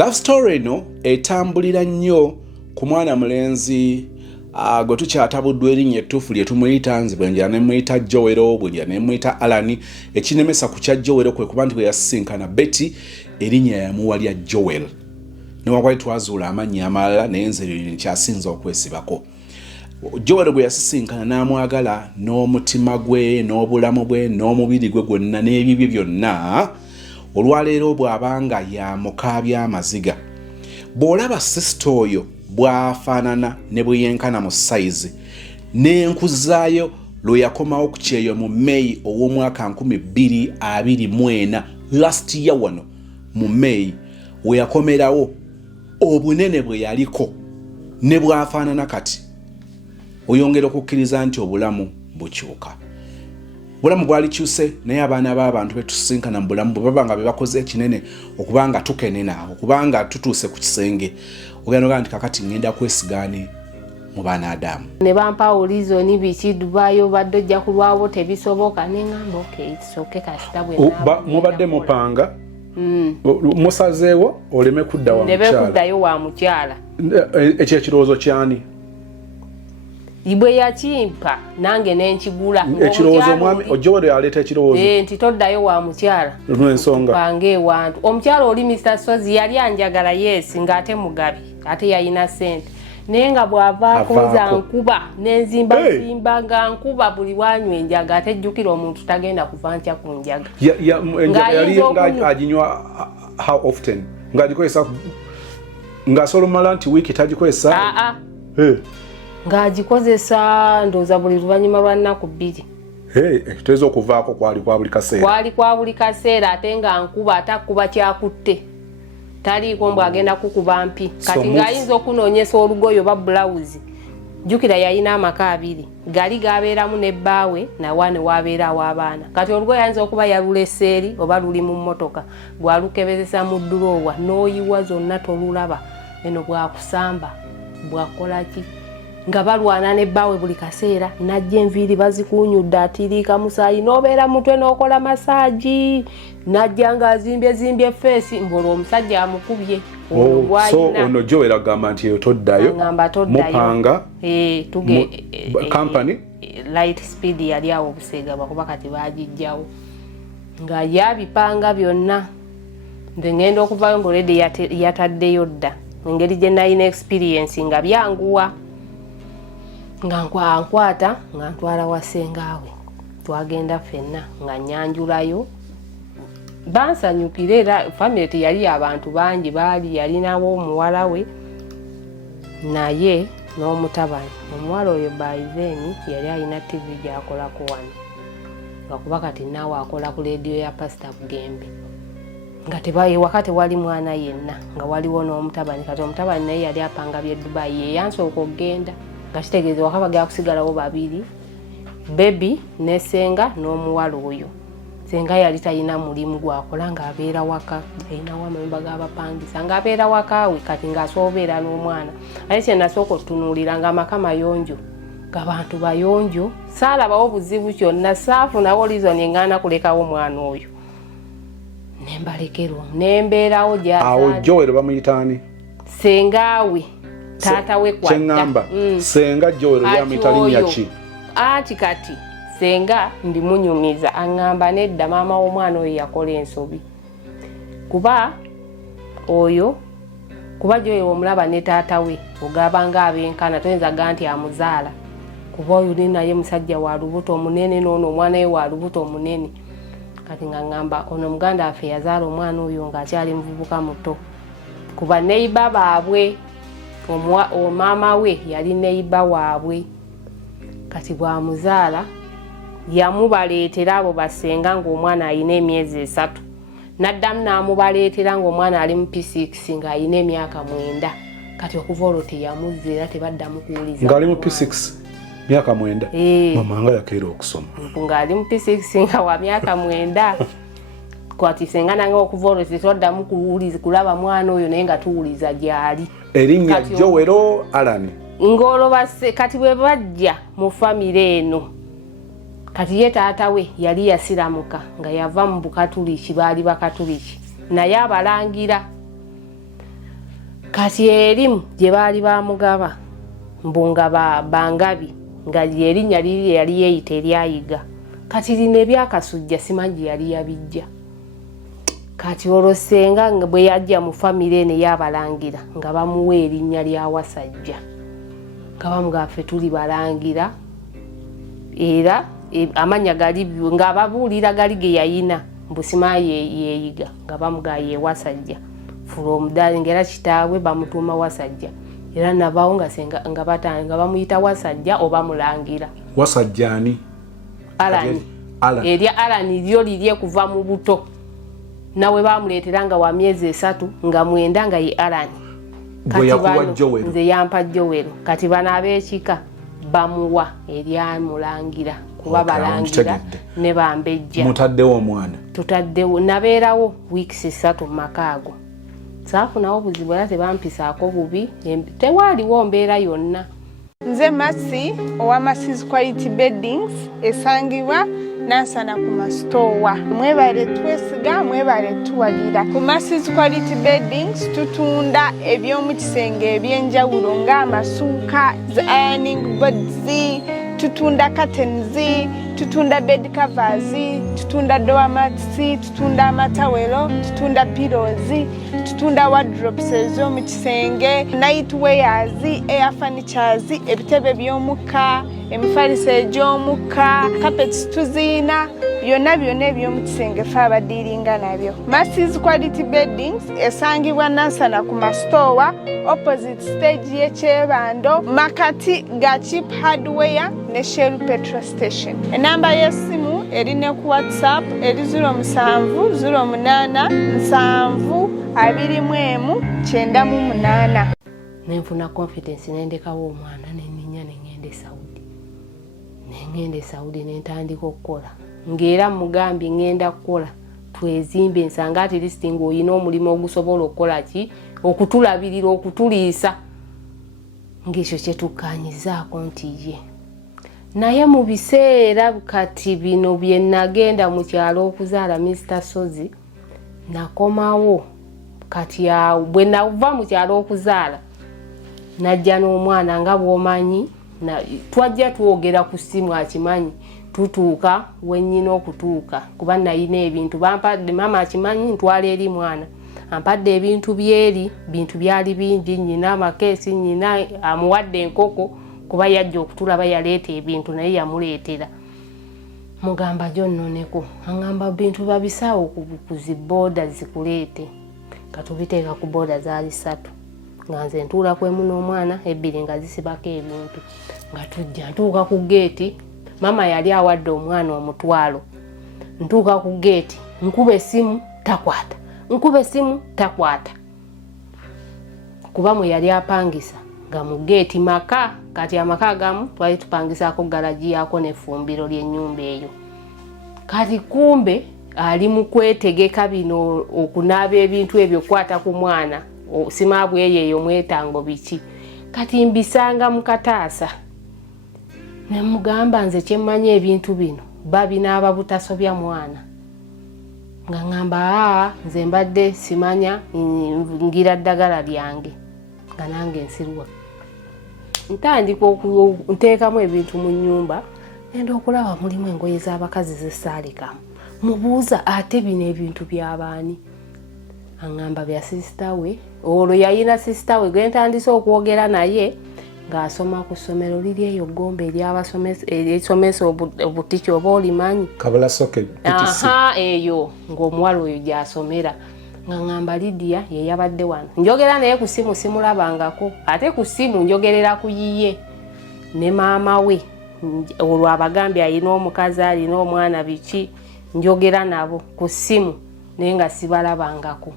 Love story no etambulira nnyo ku mwana mulenzi gwe tukyatabuddwa erinnya ettuufu lye tumuyita nze bwe njala ne muyita Joel, bwe njala ne muyita Alan. Ekinemesa ku kya Joel kwe kuba nti bwe yasisinkana Betty erinnya yamuwalya Joel. Newakwali twazuula amannya amalala naye nze lye nkyasinza okwesibako. Joel bwe yasisinkana n'amwagala n'omutima gwe n'obulamu bwe n'omubiri gwe gwonna n'ebibye byonna, olwaleero bw'abanga yamukaabya amaziga. Bw'olaba sisita oyo bw'afaanana ne bwe yenkana mu sayizi n'enkuzaayo lwe yakomawo ku kyeyo mu May ow'omwaka 2024 last year wano mu May we yakomerawo obunene bwe yaliko ne bw'afaanana kati oyongera okukkiriza nti obulamu bukyuka. Bulamu bwalikyuse naye abaana b'abantu betusinkana mu bulamu bwe baba nga be bakoze ekinene okubanga tukenena okubanga tutuuse ku kisenge ogenda nti kakati ngenda kwesigaani mu baana Adamu. Ne bampa olizoni biki Dubai obadde ojja kulwawo tebisoboka ne ngamba okay it's okay kasita bwe nabo. Mubadde mupanga musazeewo oleme kudda wa mukyala. Ndebe kuddayo wa mukyala. Ekyo ekirowoozo kyani? Ibwe yakimpa nange nenkigula. Ekirowoozo mwami Joel aleeta ekirowoozo. Nti toddayo wa mukyala. N'ensonga. Pange wantu. Omukyala oli Mr. Sozi yali anjagala yes ngate mugabi ate yayina sente. Nenga bw'avaako za nkuba nenzimba zimba nga nkuba buli wanywa enjaga ate jjukira omuntu tagenda kuva nkya ku njaga. Yali aginywa how often? Ng'agikozesa ng'asolomala nti wiiki tagikozesa? Ng'agikozesa ndowooza buli luvannyuma lwa nnaku 2. Teza okuvaako kwali kwa buli kaseera. Kwali kwa buli kaseera ate nga nkuba atakuba kyakutte. Taliiko mbw agenda kukuba mpi. Kati ng'ayinza okunoonyesa olugoye oba bulawuzi. Jjukira yalina amaka 2. Gali gaabeeramu ne bbaawe nawa ne waabeerawo abaana. Kati olugoye ayinza okuba yalulesa eri oba luli mu mmotoka. Bw'alukebezesa mu dduloowa n'oyiwa zonna tolulaba. Eno bw'akusamba bw'akola ki? Nga balwana ne bbaawe buli kaseera najja enviiri bazikuunyudde atiriika musaayi n'obeera mutwe n'okola masaaji najja ng'azimbye feesi mbolo omusajja amukubye. So ono Joel agamba nti toddayo mupanga company Light Speed yali awo Busega bakuba kati baagijjawo nga yabipanga byonna nze ngenda okuvayo ng'oledi yataddeyo dda engeri gye nalina experience nga byanguwa nga nkwata nga ntwala wa sengaawe twagenda ffenna nga nyanjulayo bansanyukira era family teyali abantu bangi baali yalinawo omuwala we naye n'omutabani. Omuwala oyo baizeni yali alina TV gy'akolako wano nga kuba kati naawe akola ku leediyo ya Pasita Bugembe nga tebaye wakati wali mwana yenna nga waliwo n'omutabani kati omutabani naye yali apanga bye Dubai ye yansooka okugenda nga kitegeeza wakaba gakusigalawo 2 baby ne senga n'omuwala oyo. Senga yali talina mulimu gwakola ng'abeera waka alinawo amanyumba g'abapangisa ng'abeera waka we kati ng'asoobeera n'omwana ate kye nasooka otunuulira ng'amaka mayonjo ng'abantu bayonjo saalabawo buzibu kyonna saafunawo lizoni eŋŋaana kulekawo omwana oyo nembalekera nembeerawo gy'azaala. Awo Joel bamuyitaani? Sengaawe taata we kwajja. Kyengamba senga Joel yamuyita linnya ki? Ati kati senga ndimunyumiza aŋŋamba nedda maama w'omwana oyo yakola ensobi kuba oyo kuba Joel omulaba ne taata we ogabanga abenkana toyinza gaa nti amuzaala kuba oyo ni naye musajja wa lubuto omunene n'ono omwana we wa lubuto omunene. Kati nga ŋŋamba ono muganda waffe yazaala omwana oyo ng'akyali muvubuka muto kuba neiba baabwe maama we yali neiba waabwe. Kati bw'amuzaala yamubaleetera abo basenga ng'omwana alina emyezi 3 n'addamu n'amubaleetera ng'omwana ali mu P6 ng'alina emyaka 9. Kati okuva olwo teyamuzza era tebaddamu kuwuliza ng'ali mu P6 myaka 9. Mama nga yakeera okusoma ng'ali mu P6 nga wa myaka 9. Kwati senga nange okuva olwo tetwaddamu kuwuliza kulaba mwana oyo naye nga tuwuliza gy'ali. Erinnya Joel Alan ng'olwo kati bwe bajja mu famire eno kati ye taata we yali yasiramuka nga yava mu Bukatuliki baali Bakatuliki naye abalangira kati erimu gye baali bamugaba mbunga bangabi nga erinnya liri yali yeeyita eryayiga kati lino ebyakasujja simanyi yali yabijja kati olwo senga bwe yajja mu famire eno y'abalangira nga bamuwa erinnya lya Wasajja nga bamugamba ffe tuli balangira era amanya gali nga babuulira gali ge yayina mbusima yeeyiga nga bamugamba ye Wasajja from dali ngera kitaawe bamutuuma Wasajja era nabawo nga senga nga batanga bamuyita Wasajja oba mulangira. Wasajja ani? Alani. Erya Alani lyo lirye kuva mu buto nawe bamuleetera nga wa myezi 3 nga mwenda nga ye Alani. Bwe yakuwa Joel. Nze yampa Joel kati bana ab'ekika bamuwa erya mulangira kuba balangira ne bambejja. Mutaddewo omwana? Tutaddewo nabeerawo weeks 3 mu makaago. Saafunawo obuzibu era tebampisaako bubi tewaaliwo mbeera yonna. Nze Masi owa Masi's Quality Beddings esangibwa Nansana ku masitoowa. Mwebale twesiga mwebale tuwalira. Ku Masi's Quality Beddings tutunda eby'omu kisenge eby'enjawulo ng'amasuuka, ironing boards, tutunda curtains, tutunda bed covers, tutunda door mats, tutunda amatawero, tutunda pillows, tutunda wardrobes ez'omu kisenge, night wears, air furnitures, ebitebe by'omukka, emifaliso egy'omukka, carpets tuziina, byonna eby'omu kisenge ffe abadiiringa nabyo. Masi's Quality Beddings esangibwa Nansana ku masitoowa opposite stage y'ekyebando makati ga Cheap Hardware ne Shell Petrol Station. Enamba y'essimu erine ku WhatsApp eri 07872199. Nenfuna confidence nendekawo omwana neninya nengende Saudi nentandika okukola ng'era mugambye ngenda kukola twezimbe nsanga ati listing oyina omulimu ogusobola okukola ki okutulabirira okutuliisa ng'ekyo kyetukanyizaako nti ye naye mu biseera kati bino bye nagenda mu kyalo okuzaala Mr. Sozi nakomawo kati bwe nava mu kyalo okuzaala najja n'omwana nga bw'omanyi twajja twogera ku ssimu akimanyi tutuuka wennyina okutuuka kuba nayina ebintu bampadde mama akimanyi ntwala eri mwana ampadde ebintu byeri bintu byali bingi nyina amakeesi nyina amuwadde enkoko kuba yajja okutulaba yaleeta ebintu naye yamuleetera mugamba gyonnoneko angamba bintu babisaawo ku zibooda zikuleete katubiteeka ku booda zaali 3 nga nze ntuula kwemu n'omwana 2 nga zisibako ebintu nga tujja ntuuka ku geeti mama yali awadde omwana omutwalo ntuuka ku geeti nkuba essimu takwata kuba mwe yali apangisa nga mu geeti maka kati amaka agamu twali tupangisaako galaji yaako n'effumbiro ly'ennyumba eyo kati kumbe ali mu kwetegeka bino okunaaba ebintu ebyo kwata ku mwana simabweyo eyo mwetango biki kati mbisanga mu kataasa ne mugamba nze kyemmanyi ebintu bino babinaaba butasobya mwana nga ngamba nze mbadde simanya ngira ddagala lyange nga nange nsirwa ntandika nteekamu ebintu mu nnyumba nenda okulaba mulimu engoye z'abakazi zesaalikamu mubuuza ate bino ebintu by'abaani angamba bya sisita we olwo yayina sisita we gwe ntandise okwogera naye ng'asoma ku ssomero liri eyo Gombe ery'abasomesa obutiki oba olimanyi Kabula Soke eyo ng'omuwala oyo gy'asomera nga ngamba Lydia ye yabadde wano njogera naye ku ssimu simulabangako ate ku ssimu njogerera ku yiye ne maama we olwo abagambye alina omukazi alina omwana biki njogera nabo ku ssimu naye nga sibalabangako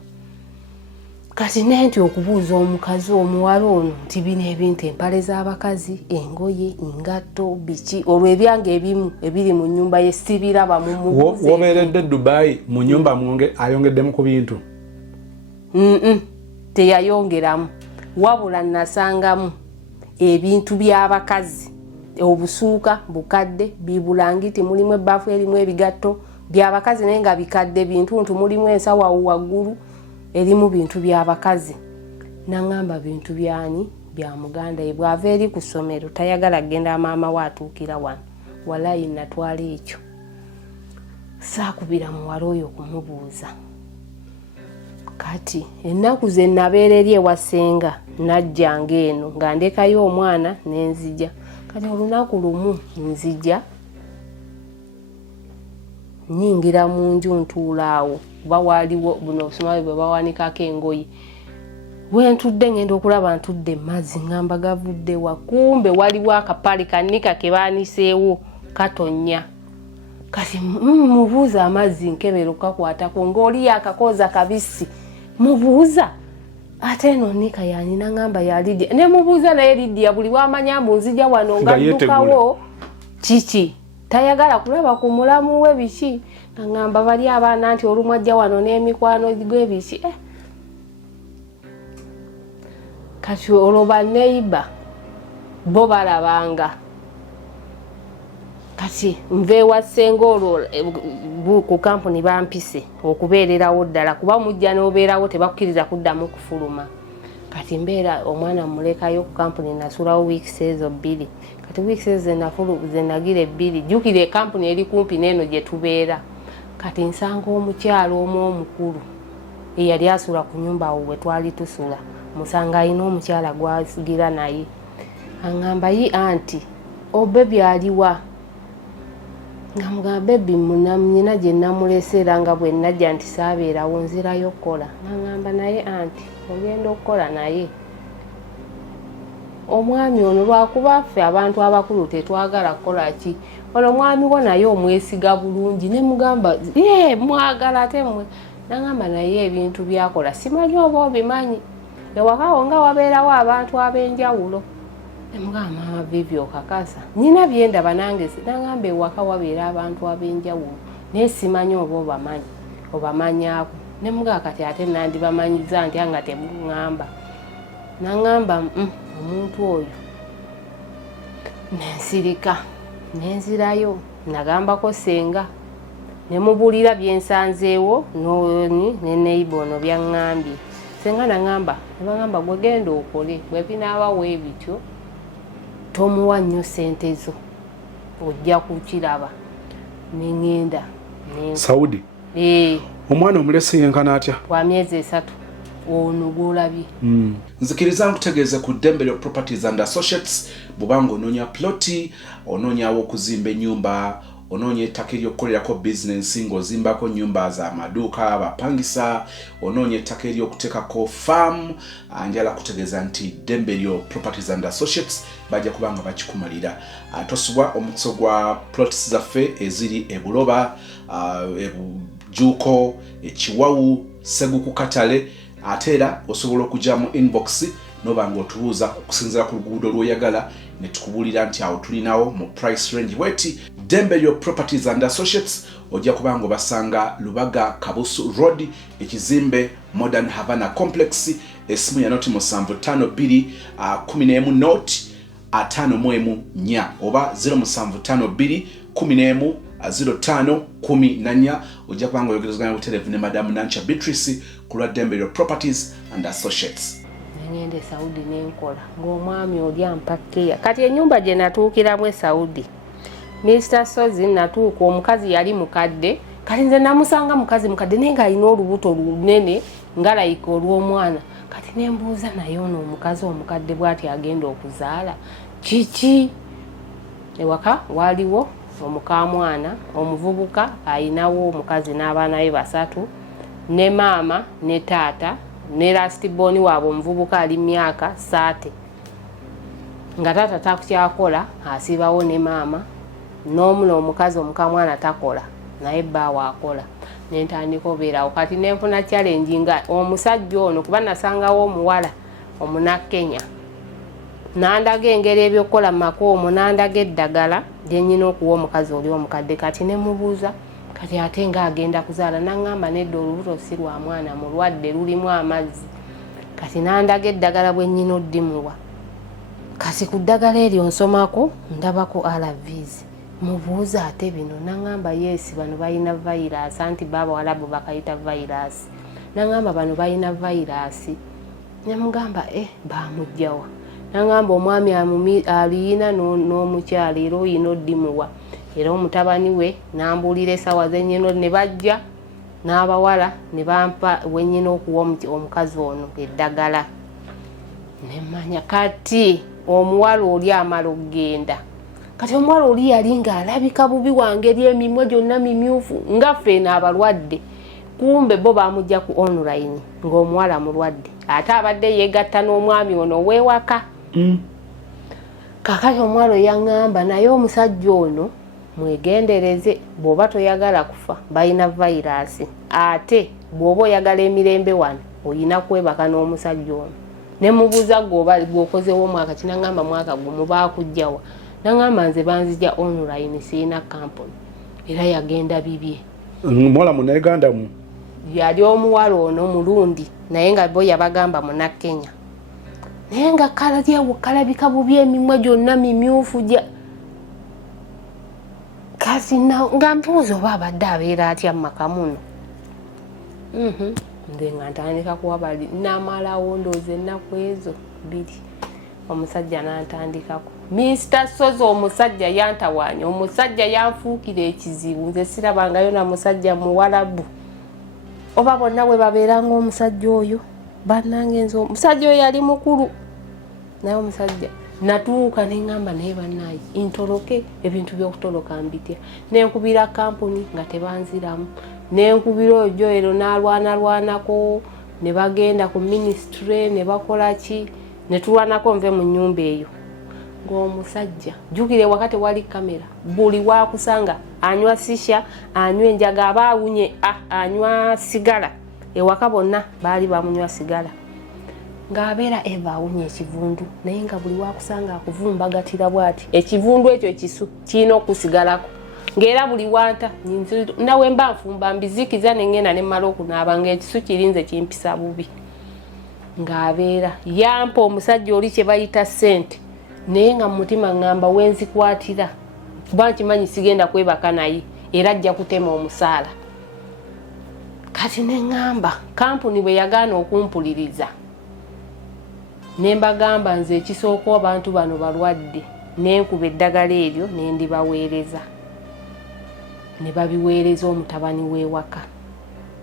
kati nenti okubuuza omukazi omuwala ono nti bino ebintu empale z'abakazi engoye engatto biki olwo ebyange ebimu ebiri mu nnyumba ye sibiraba mu mubuuze wobeeredde Dubai mu nnyumba ayongeddemu ku bintu teyayongeramu wabula nasangamu ebintu by'abakazi obusuuka bukadde bibulangiti mulimu ebbaafu erimu ebigatto by'abakazi naye nga bikadde bintu mulimu ensawo waggulu erimu bintu by'abakazi Nangamba bintu byani bya muganda ye bwava eri ku ssomero tayagala genda maama we atuukira wano walayi natwala ekyo saakubira muwala oyo kumubuuza kati ennaku ze nabeera eri ewa ssenga najjanga eno nga ndekayo omwana nenzija kati olunaku lumu nzija nyingira mu nju ntuulaawo kuba waaliwo buno obusumawe bwe bawanikako engoye wentudde ngenda okulaba ntudde mazzi ngamba gavudde wa kumbe waliwo akapali kanika ke baaniseewo katonya kati mubuuza amazzi nkebera okakwatako ng'oli yakakoza kabisi mubuuza ate eno nika yanina ngamba ya Lydia ne mubuuza naye Lydia buli wamanya mbunzija wano nga ddukawo kiki tayagala kulaba ku mulamu we biki ngamba bali abaana nti olumu ajja wano n'emikwano gw'ebiki kati olwo neighbor bo balabanga kati nve wa ssenga olwo ku kampuni bampise okubeererawo ddala kuba mujja n'obeerawo tebakkiriza kuddamu kufuluma kati mbeera omwana mulekayo ku kampuni nasulawo weeks ezo 2 kati weeks ezo zenagira 2 jjukira kampuni eri kumpi n'eno gye tubeera kati nsanga omukyalo omukulu eyali asula ku nyumba awo bwe twali tusula musanga alina omukyala gwasigira naye angamba yi anti obebi aliwa ngamugamba bebi munamnyina gye namuleseera nga bwe najja nti saabeerawo nzirayo okukola ngamba naye anti ogenda okukola naye omwami ono lwakuba ffe abantu abakulu tetwagala kukola ki ono omwami wo naye omwesiga bulungi ne mugamba mwagala ate mmwe nangamba naye ebintu byakola simanyi oba obimanyi ewakawo nga wabeerawo abantu ab'enjawulo emugamba mama bibi okakasa nina byendaba nange nangamba ewaka wabeera abantu ab'enjawulo naye simanyi oba obamanyaako ne mugamba kati ate nandibamanyiza nti anga temuŋŋamba nangamba omuntu oyo nensirika nenzirayo nagambako ssenga ne mubulira byensanzeewo ne neighbor ono byaŋŋambye senga nangamba nebagamba gwe genda okole bwe binaabawo ebityo tomuwa nnyo ssente zo ojja kukiraba neŋŋenda Saudi omwana omulese yenkana atya wa myezi 3 ono gwolabye nzikiriza nkutegeeze ku Dembelio Properties and Associates bubanga onoonya ploti onoonyawo okuzimba ennyumba onoonya ettaka ery'okukolerako bizinensi ng'ozimbako nnyumba z'amaduuka bapangisa onoonya ettaka ery'okuteekako faamu njala kutegeeza nti Dembelio Properties and Associates bajja kubanga bakikumalira tosubwa omukiso gwa plots zaffe eziri e Buloba Juuko Ekiwawu Seguku Katale ate era osobola okujja mu inbox nobanga otubuuza okusinziira ku luguudo lw'oyagala ne tukubulira nti awo tulinawo mu price range weti Dembelio Properties and Associates ojja kubanga basanga Lubaga Kabusu Road ekizimbe Modern Havana Complex esimu ya noti 752 11 note 514 oba 0752 11 0514 ojja kubanga oyogerezaganya butereevu ne Madam Nancha Beatrice ku lwa Dembelio Properties and Associates. Ngende Saudi nenkola ng'omwami oli ampakkeya kati ennyumba gye natuukiramu Saudi Mr. Sozi natuuka omukazi yali mukadde kati nze namusanga mukazi mukadde naye ng'alina olubuto lunene nga layika olw'omwana kati nembuuza naye ono omukazi omukadde bw'ati agenda okuzaala kiki ewaka waliwo omukamwana omuvubuka ayinawo omukazi n'abaana be 3 ne maama ne taata ne last born waabwe omuvubuka ali myaka 30 nga taata takukyakola asibawo ne maama n'omuno omukazi omukamwana takola naye bbaawe akola nentandika obeerawo kati nenfuna challenge nga omusajja ono kuba nasangawo omuwala omunakenya nandaga engeri ebyokukola mu makoomo nandaga eddagala lyenyina okuwa omukazi oli omukadde kati ne mubuuza kati ate nga agenda kuzaala naŋŋamba nedda olubuto si lwa mwana mulwadde lulimu amazzi kati nandaga eddagala bwe nnyina oddimuwa kati ku ddagala eryo nsomako ndabako RVs mubuuza ate bino naŋŋamba yes bano balina virus anti baba walabu bakayita virus naŋŋamba bano balina virus Namugamba bamujjawa. Nangamba omwami aliyina n'omukyala era oyina oddimuwa. Era omutabani we n'ambuulira essaawa z'ennyino ne bajja n'abawala ne bampa wennyina okuwa omukazi ono eddagala. Ne mmanya kati omuwala oli amala okugenda. Kati omuwala oli yali ng'alabika bubi wange eri emimwa gyonna mimyufu nga ffeeno abalwadde. Kumbe bo bamujja ku online ng'omuwala mulwadde. Ate abadde yeegatta n'omwami ono ow'ewaka. Kakati omuwala yaŋŋamba naye omusajja ono mwegendereze bw'oba toyagala kufa balina vayiraasi. Ate bw'oba oyagala emirembe wano oyina kwebaka n'omusajja ono. Ne mubuuza gw'okozewo omwaka ki naŋŋamba mwaka gumu baakujjawa. Naŋŋamba nze banzija online siina kampuni. Era yagenda bibye. Muwala Munnayuganda mu? Yali omuwala ono Mulundi naye nga bo yabagamba Munnakenya. Naye nga kalabika bubi emimwa gyonna mimyufu gya. Kasi nga mpuuza oba abadde abeera atya mu maka muno. Nze nga ntandika kuwabali namalawo ndooza ennaku ezo 2. Omusajja n'antandikako. Mr. Sozo omusajja yantawaanya. Omusajja yanfuukira ekizibu. Nze sirabangayo na musajja muwalabu. Oba bonna bwe babeera ng'omusajja oyo. Bannange nze omusajja oyo yali mukulu. Naye omusajja natuuka ne ŋŋamba naye bannaayi ntoloke ebintu by'okutoloka mbitya. Nenkubira kampuni nga tebanziramu. Nenkubira ojoero n'alwanako ne bagenda ku ministry ne bakola ki ne tulwanako nve mu nnyumba eyo. Ng'omusajja jjukire wakati wali kamera buli waakusanga anywa sisha anywa enjaga aba awunye anywa sigala ewaka bonna baali bamunywa sigala ng'abeera eva awunye ekivundu naye nga buli waakusanga akuvumbagatira bw'ati ekivundu ekyo ekisu kirina okusigalako ng'era buli wanta nawe mba nfumba mbizikiza ne ngenda ne mmala okunaaba ng'ekisu kirinze kimpisa bubi ng'abeera yampa omusajja oli kye bayita ssente naye nga mu mutima ŋŋamba wenzikwatira kuba nkimanyi sigenda kwebaka naye era ajja kutema omusaala. Kati ne ŋŋamba kampuni bwe yagaana okumpuliriza ne mbagamba nze ekisooka abantu bano balwadde nenkuba eddagala eryo ne ndibaweereza. Ne babiweereza omutabani w'ewaka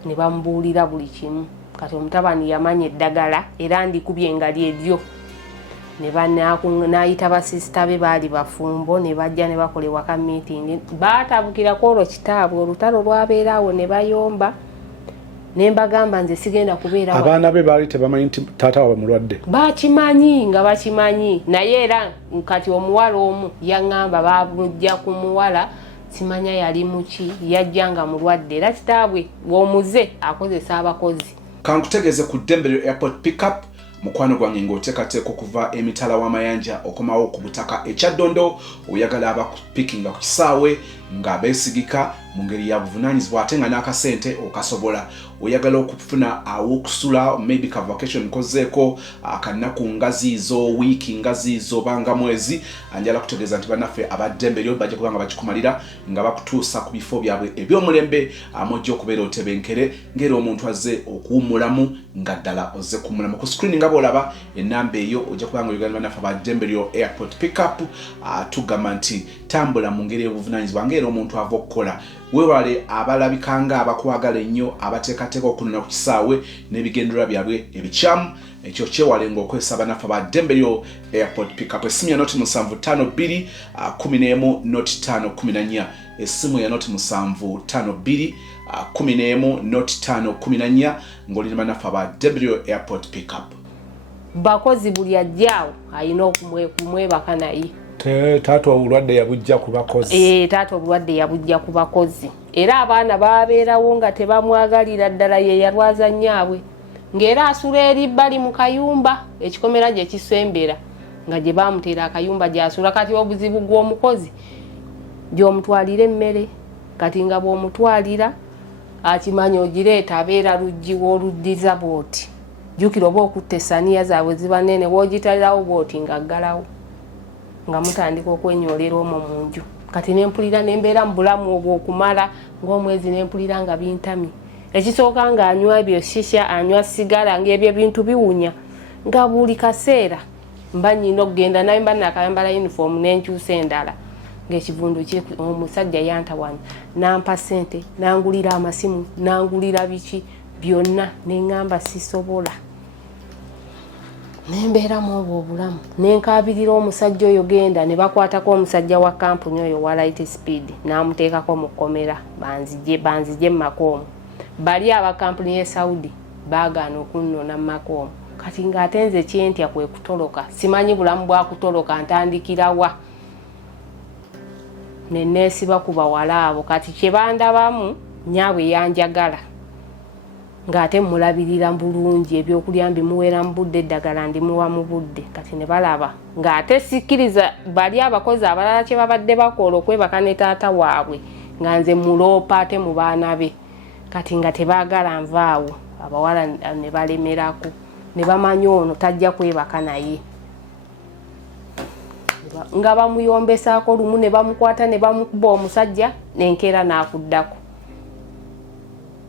ne bamubuulira buli kimu. Kati omutabani yamanya eddagala era ndikubye nga lyeryo. Ne n'ayita basisita be baali bafumbo ne bajja ne bakola ewaka meeting. Baatabukirako olwo kitaabwe olutalo lwabeeraawo ne bayomba. Ne mbagamba nze sigenda kubeera abaana be baali tebamanyi nti taata waabwe mulwadde. Bakimanyi nga bakimanyi naye era kati omuwala omu yaŋŋamba bamujja ku muwala simanya yali muki yajja nga mulwadde era kitaabwe omuze akozesa abakozi. Kankutegeeze ku Ddembe Airport Pickup mukwano gwange ng'oteekateeka okuva emitala w'amayanja okomawo ku butaka ekyaddondo oyagala abakupikinga ku kisaawe nga beesigika mu ngeri ya buvunaanyizibwa ate nga n'akasente okasobola oyagala okufuna aw'okusula maybe ka vacation nkozeeko akannaku ngaziizo wiiki ngaziizo banga mwezi anjala kutegeeza nti bannaffe abaddembe lyo bajja kubanga bakikumalira nga bakutuusa ku bifo byabwe eby'omulembe amojja okubeera otebenkere ng'era omuntu azze okuwummulamu nga ddala ozze kuwummulamu ku screen nga bw'olaba ennamba eyo ojja kubanga oyogala bannaffe abaddembe lyo airport pickup tugamba nti tambula mu ngeri y'obuvunaanyizibwa ng'era omuntu ava okukola weewale abalabikanga abakwagala ennyo abateekateeka okunona ku kisaawe n'ebigendererwa byabwe ebikyamu ekyo kyewale ng'okozesa bannaffe abaddembe lyo airport pickup. Essimu ya noti 752 11 noti 514 essimu ya noti 752 11 noti 514 ng'olina bannaffe abaddembe lyo airport pickup. Bakozi buli ajjaawo alina okumwebaka naye. Taata obulwadde yabujja ku bakozi. Taata obulwadde yabujja ku bakozi. Era abaana babeerawo nga tebamwagalira ddala ye yalwaza nnyabwe. Ng'era asula eri bbali mu kayumba ekikomera gye kisembera nga gye baamuteera akayumba gy'asula. Kati obuzibu gw'omukozi gy'omutwalira emmere kati nga bw'omutwalira akimanyi ogireeta abeera luggi w'oluddiza bw'oti. Jjukira oba okutta essaniya zaabwe ziba nnene w'ogitalirawo bw'oti ng'aggalawo nga mutandika okwenyoolera omwo mu nju. Kati nempulira nembeera mu bulamu obwo okumala ng'omwezi nempulira nga bintami. Ekisooka ng'anywa ebyo shisha anywa sigala ng'ebyo ebintu biwunya nga buli kaseera mba nyina okugenda naye mba nakayambala uniform n'enkyusa endala ng'ekivundu kiri omusajja yantawanya nampa ssente nangulira amasimu nangulira biki byonna neŋŋamba sisobola nembeeramu obwo obulamu nenkabirira omusajja oyo genda ne bakwatako omusajja wa kampuni oyo wa Light Speed n'amuteekako mu kkomera banzije mu Makoomu bali aba kampuni ye Saudi baagaana okunnona mu Makoomu kati ng'ate nze kyentya kwe kutoloka simanyi bulamu bwa kutoloka ntandikirawa ne neesiba ku bawala abo kati kye bandabamu nyaabwe yanjagala ng'ate mulabirira bulungi ebyokulya mbimuweera mu budde eddagala ndimuwa mu budde kati ne balaba ng'ate sikkiriza bali abakozi abalala kye babadde bakola okwebaka ne taata waabwe nga nze muloopa ate mu baana be kati nga tebaagala nvaawo abawala ne balemerako ne bamanya ono tajja kwebaka naye nga bamuyombesaako lumu ne bamukwata ne bamukuba omusajja nenkeera n'akuddako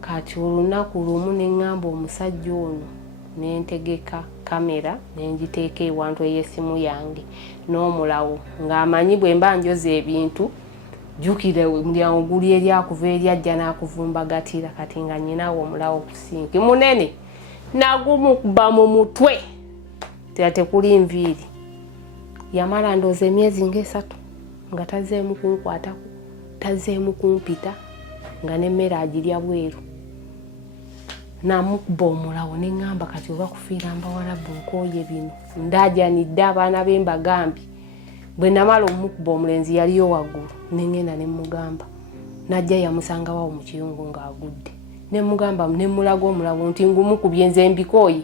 kati olunaku lumu neŋŋamba omusajja ono nentegeka kamera nenjiteeka ewantu ey'essimu yange n'omulawo ng'amanyi bwe mba njoza ebintu jjukire mulyango guli eryakuva eryajja n'akuvumbagatira kati nga nyinawo omulawo ku sinki munene nagumukuba mu mutwe tekuli nviiri yamala ndooza emyezi nga3 nga tazeemu kunkwatako tazeemu kumpita nga n'emmere agirya bweru namukuba omulawo neŋŋamba kati oba kufiira mbawalabu nkooye bino ndajanidde abaana be mbagambye bwe namala omukuba omulenzi yaliyo waggulu neŋŋenda ne mugamba najja yamusangawo mu kiyungu ng'agudde ne mugamba ne mulaga omulawo nti ngumukubye nze mbikooye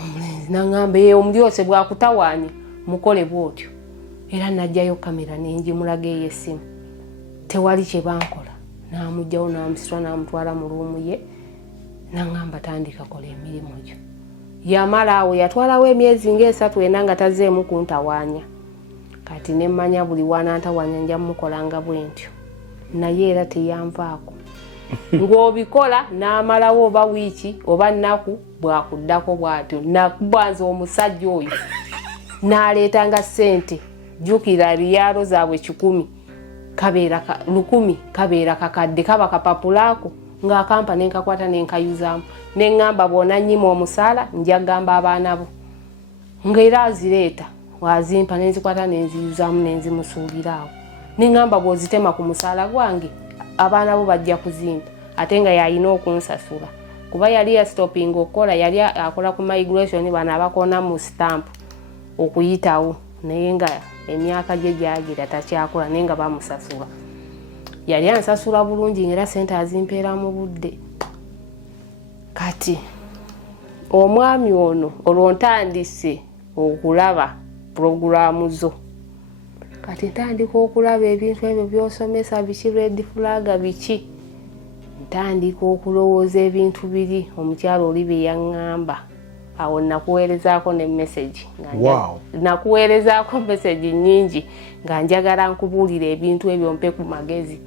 omulenzi naŋŋamba omulyose bwakutawaanya mukole bwotyo era najjayo kamera nenjimulaga ey'essimu tewali kye bankola n'amugjawo n'amusitula n'amutwala mu luumu ye naŋŋamba tandika kola emirimu gyo yamala awo yatwalawo emyezi nga3 ena nga tazeemu kuntawaanya kati nemmanya buli wanantawaanya nja mukolanga bwe ntyo naye era teyanvaako ng'obikola n'amalawo oba wiiki oba nnaku bwakuddako bw'atyo nakubanza omusajja oyo n'aleetanga ssente jjukira riyaalo zaabwe 100 kabeera 10 kabeera kakadde kaba kapapulaako ng'akampa nenkakwata nenkayuzaamu neŋŋamba bw'ona nnyima omusaala nja gamba abaana bo ng'era azireeta wazimpa nenzikwata nenziyuzaamu nenzimusuulira awo neŋŋamba bw'ozitema ku musaala gwange abaana bo bajja kuzimpa ate nga yalina okunsasula kuba yali yastopinga okukola yali akola ku migration bano abakoona mu stamp okuyitawo naye nga emyaka gye gyagira takyakola naye nga bamusasula yali ansasula bulungi ng'era ssente azimpeera mu budde kati omwami ono olwo ntandise okulaba puroguramu zo kati ntandika okulaba ebintu ebyo by'osomesa biki red flag biki ntandika okulowooza ebintu biri omukyalo oli bye yaŋŋamba awo nakuweerezaako ne message nakuweerezaako message nnyingi nga njagala nkubuulira ebintu ebyo mpe ku magezi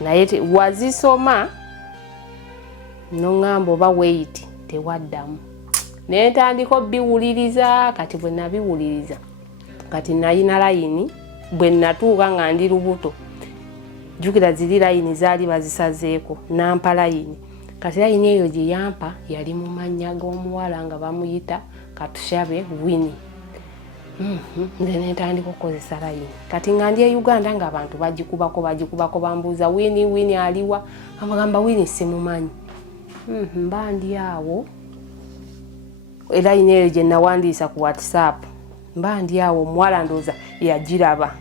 naye wazisoma noŋŋamba oba wait tewaddamu naye ntandika obbiwuliriza kati bwe nabiwuliriza kati nalina layini bwe natuuka nga ndi lubuto jjukira ziri layini zaali bazisazeeko nampa layini kati layini eyo gye yampa yali mu mannya g'omuwala nga bamuyita Katushabe Winnie nze nentandika okukozesa layini kati nga ndi e Uganda ng'abantu bagikubako bambuuza Winnie aliwa amagamba Winnie simumanyi mba ndi awo layini eyo gye nawandiisa ku WhatsApp mba ndi awo omuwala ndooza yagiraba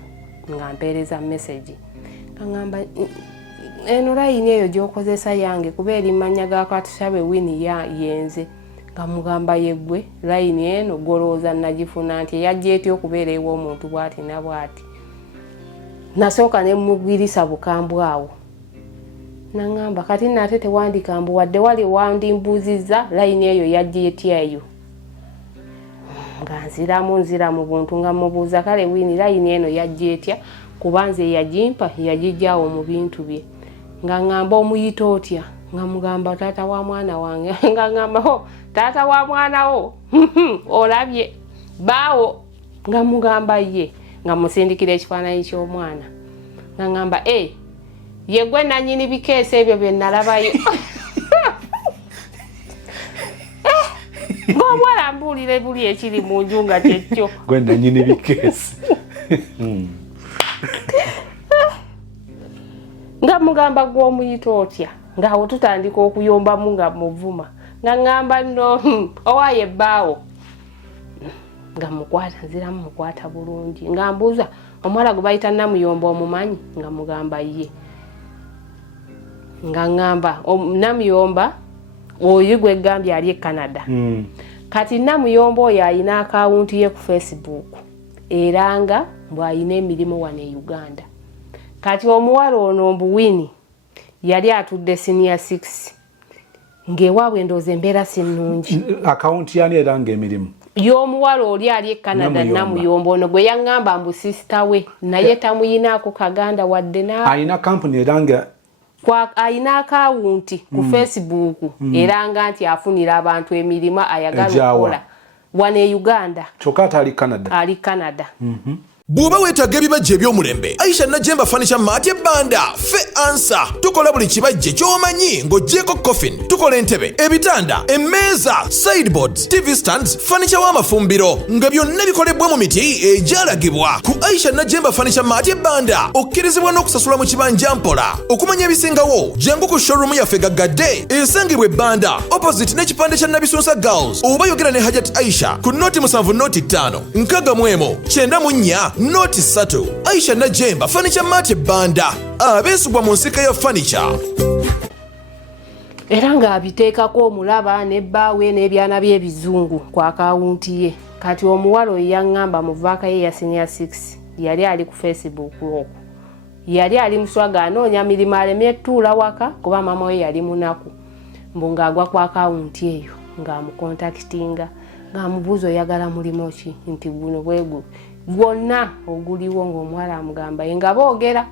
nga mpeereza message ngamba eno layini eyo gy'okozesa yange kuba eri mannya ga Katushabe Winnie yenze nga mugamba yeggwe layini eno golooza nagifuna nti yajja etya okubeera ew'omuntu bw'ati na bw'ati nasooka ne mugirisa bukambwe awo naŋŋamba kati nate tewandika mbu wadde wali wandimbuuzizza layini eyo yajja etya eyo nga nzira mu buntu nga mubuuza kale Winnie layini eno yajja etya kuba nze yagimpa yagijjaawo mu bintu bye nga ŋŋamba omuyita otya nga mugamba taata wa mwana wange nga ŋŋamba taata wa mwana wo olabye baawo nga mugamba ye nga musindikira ekifaananyi ky'omwana nga ngamba ye gwe nanyini bikeesi ebyo bye nalabayo ng'omwana mbuulire buli ekiri mu nju nga kyekyo gwe nanyini bikeesi nga mugamba gw'omuyita otya ng'awo tutandika okuyombamu nga muvuma nga ngamba no owaye ebbaawo nga mukwata nziramu mukwata bulungi nga mbuuza omwala gwe bayita Namuyomba omumanyi nga mugamba ye nga ngamba Namuyomba oyo gwe gambye ali e Canada kati Namuyomba oyo ayina akawunti ye ku Facebook era nga bw'ayina emirimu wano e Uganda kati omuwala ono Mbuwini yali atudde senior 6 ng'ewaabwe ndooza embeera si nnungi akawunti yani era ng'emirimu y'omuwala oli ali e Canada Namuyomba ono gwe yaŋŋamba mbu sisita we naye tamuyinaako kaganda wadde ayina kampuni era nga ayina akawunti ku Facebook era nga nti afunira abantu emirimu ayagala okukola wano e Uganda kyokka ate ali Canada Bw'oba weetaaga ebibajje eby'omulembe, Aisha Najemba Furniture Mart Banda fe ansa. Tukola buli kibajje ky'omanyi ng'oggyeko coffin. Tukola entebe, ebitanda, emmeeza, sideboards, TV stands, furniture w'amafumbiro nga byonna bikolebwa mu miti egyalagibwa. Ku Aisha Najemba Furniture Mart Banda okkirizibwa n'okusasula mu kibanja mpola. Okumanya ebisingawo, jangu ku showroom yaffe Gaggadde esangibwa e Banda opposite n'ekipande kya Nabisunsa Girls. Oba yogera ne Hajat Aisha ku noti 7 noti 5 9 94 Noti 3. Aisha Najemba Furniture Mart Banda abeesibwa mu nsika ya furniture era nga abiteekako omulaba n'ebbaawe n'ebyana by'ebizungu ku akawunti ye kati omuwala oyo yaŋŋamba mu vaaka ye ya senior 6 yali ali ku Facebook okwo yali ali muswaga anoonya mirimu alemye tuula waka kuba mama we yali munaku mbu ng'agwa ku akawunti eyo ng'amukontakitinga ng'amubuuza oyagala mulimu ki nti guno bwegu gwonna oguliwo ng'omuwala amugamba nga boogera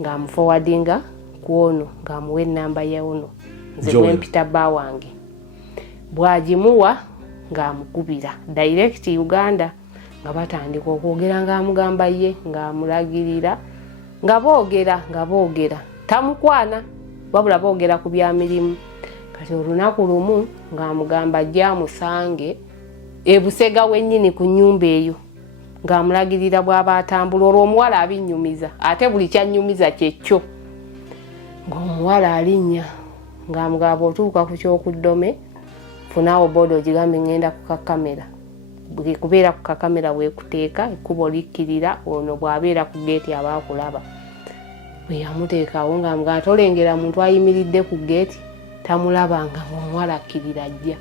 ng'amufowadinga ku ono ng'amuwa ennamba ya ono nze gwempita bba wange bw'agimuwa ng'amukubira direct Uganda nga batandika okwogera ng'amugamba ye ng'amulagirira nga boogera tamukwana wabula boogera ku bya mirimu kati olunaku lumu ng'amugamba ajja amusange ebusega wennyini ku nnyumba eyo ng'amulagirira bw'aba atambula olwo omuwala abinnyumiza ate buli kyannyumiza kyekyo ng'omuwala alinnya ng'amugamba otuuka ku kyokuddome funaawo booda ogigambe ngenda ku kakamera kubeera ku kakamera weekuteeka ekkubo likkirira ono bw'abeera ku geeti aba akulaba bwe yamuteekawo ng'amugamba tolengera muntu ayimiridde ku geeti tamulabanga ng'omuwala akkirira ajja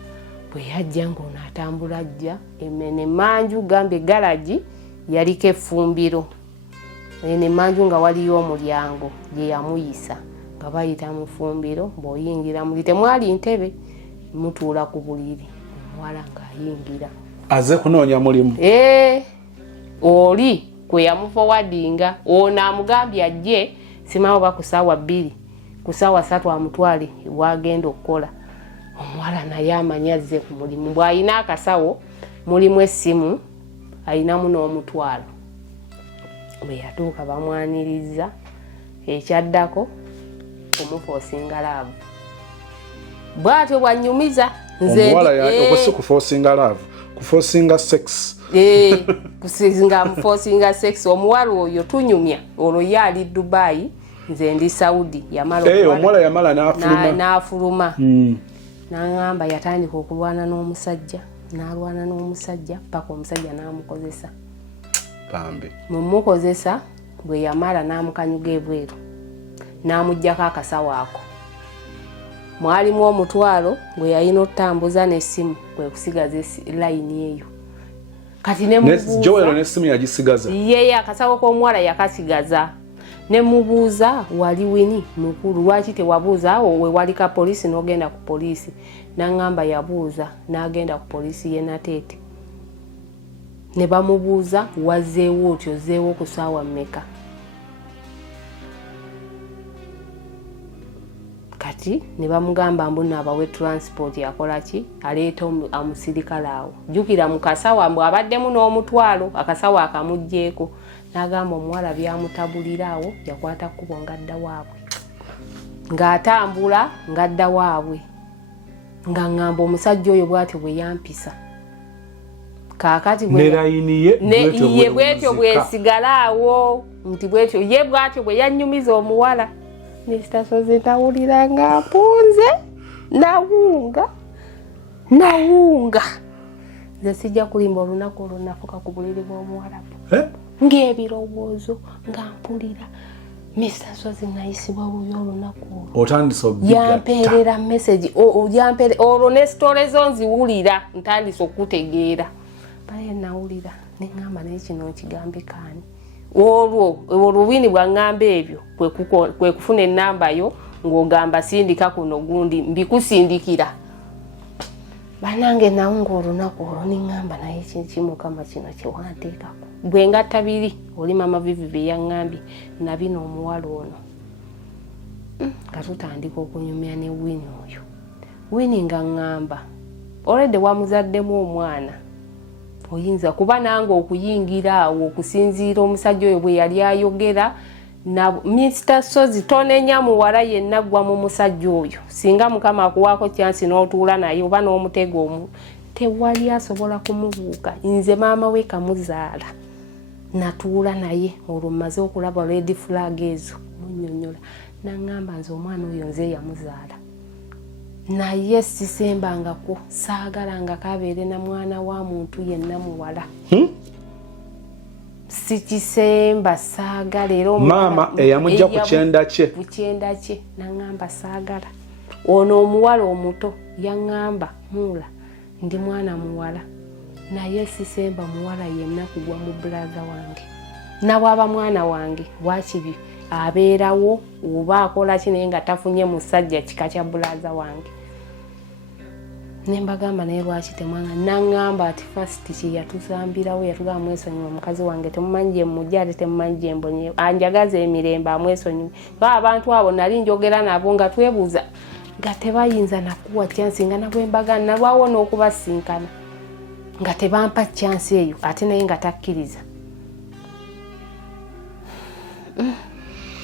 bwe yajja ng'ono atambula ajja ene manju gambye galagi yaliko effumbiro ene manju nga waliyo omulyango gye yamuyisa nga bayita mu ffumbiro bw'oyingira muli temwali ntebe mutuula ku buliri omuwala ng'ayingira aze kunoonya mulimu oli kwe yamufowadinga ono amugambye ajje simawo oba ku ssaawa 2 ku ssaawa 3 amutwale wagenda okukola omuwala naye amanya azze ku mulimu bw'ayina akasawo mulimu essimu ayinamu n'omutwalo bwe yatuuka bamwaniriza ekyaddako omufoosinga laavu bw'atyo bwanyumiza nze okusi kufoosinga laavu kufoosinga sex kusinga mufoosinga sex omuwala oyo tunyumya olwo ye ali Dubai nze ndi Saudi yamala omuwala yamala n'afuluma n'aŋŋamba yatandika okulwana n'omusajja n'alwana n'omusajja paka omusajja n'amukozesa mumukozesa bwe yamala n'amukanyuga ebweru n'amuggyako akasawo ako mwalimu omutwalo gwe yalina okutambuza n'essimu kwe kusigaza layini eyo kati Joel n'essimu yagisigaza yeye akasawo k'omuwala yakasigaza ne mubuuza wali wini mukulu lwaki tewabuuza awo we wali ka polisi n'ogenda ku polisi n'aŋŋamba yabuuza n'agenda ku polisi ye Nateete ne bamubuuza wazzeewo otyo zzeewo ku ssaawa mmeka kati kati ne bamugamba mbu abawe transport yakola ki aleeta omusirikale awo jjukira mu kasawa mbwe abaddemu n'omutwalo akasawa akamugjeeko n'agamba omuwala byamutabulira awo yakwata kkubo ngadda waabwe ng'atambula ngadda waabwe nga ŋŋamba omusajja oyo bw'atyo bwe yampisa kaakati ye bwetyo bwesigala awo nti bwetyo ye bwatyo bwe yannyumiza omuwala Mr. Sozi nawulira nga mpunze nawunga nze sijja kulimba olunaku olwo nafuka ku buliri bw'omuwalabu ng'ebirowoozo nga mpulira Mr. Sozi nayisibwa bubi olunaku olwo yampeerera message olwo ne sitole zo nziwulira ntandise okutegeera baye nawulira neŋŋamba naye kino nkigambekaani olwo Winnie bwaŋŋamba ebyo kwe kufuna ennamba yo ng'ogamba sindika kuno gundi mbikusindikira banange nawunga olunaku olwo neŋŋamba naye kimukama kino kyewanteekako bwe ngatta biri oli mama Vivi bye yaŋŋambye nabino omuwala ono nga tutandika okunyumya ne Winnie oyo Winnie nga ŋŋamba olwedde wamuzaddemu omwana oyinza kuba nange okuyingira awo okusinziira omusajja oyo bwe yali ayogera na Mr. Sozi tonenya muwala yenna gwa mu musajja oyo singa mukama akuwaako kyansi n'otuula naye oba n'omutego tewali asobola kumubuuka nze maama we kamuzaala natuula naye olwo mmaze okulaba red flag ezo munnyonnyola naŋŋamba nze omwana oyo nze yamuzaala naye sisembangako saagalanga kabeere na mwana wa muntu yenna muwala sikisemba saagala era maama eyamujja ku kyenda kye naŋŋamba saagala ono omuwala omuto yaŋŋamba muula ndi mwana muwala naye sisemba muwala yenna kugwa mu bulaza wange nabwaba mwana wange wakibi abeerawo oba akola ki naye nga tafunye musajja kika kya bulaza wange nembagamba naye lwaki temwanga naŋŋamba ati first kye yatusambirawo yatugamba mwesonyiwa omukazi wange temumanyi gye mujja ate temumanyi gye mbonye anjagaza emirembe amwesonyiwe ba abantu abo nali njogera nabo nga twebuuza nga tebayinza nakuwa kyansi nga nabwembaga nalwawo n'okubasinkana nga tebampa kyansi eyo ate naye nga takkiriza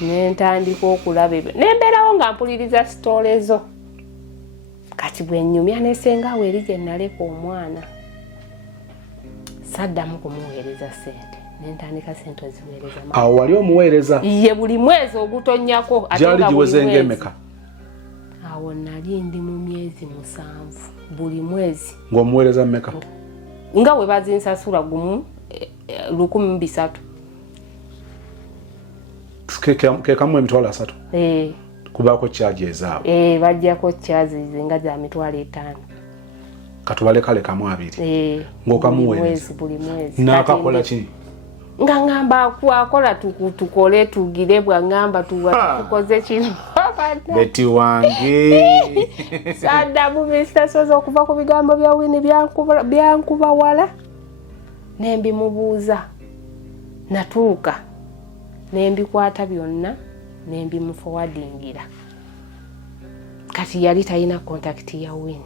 nentandika okulaba ebyo nembeerawo nga mpuliriza sitole zo kati bwe nnyumya nesengawo eri gye naleka omwana saddamu kumuweereza sente nentandika sente oziweereza awo wali omuweereza ye buli mwezi ogutonnyako gyali giweze ng'emeka awo nali ndi mu myezi 7 buli mwezi ng'omuweereza mmeka nga bwe bazinsasula gumu 1300 kekamu emitwalo 3 kubaako kyaji ezaabwe bajjako kyazi nga za mitwalo 5 katubale kale kamu 2 ng'okamuweereza buli mwezi n'akakola ki nga ŋŋamba akola tukole tugire bwaŋŋamba tukoze kino beti wange saddamu Mr. Sozi okuva ku bigambo bya Winnie byankuba wala nembimubuuza natuuka nembikwata byonna nembimuforwardingira kati yali talina kontakiti ya Winnie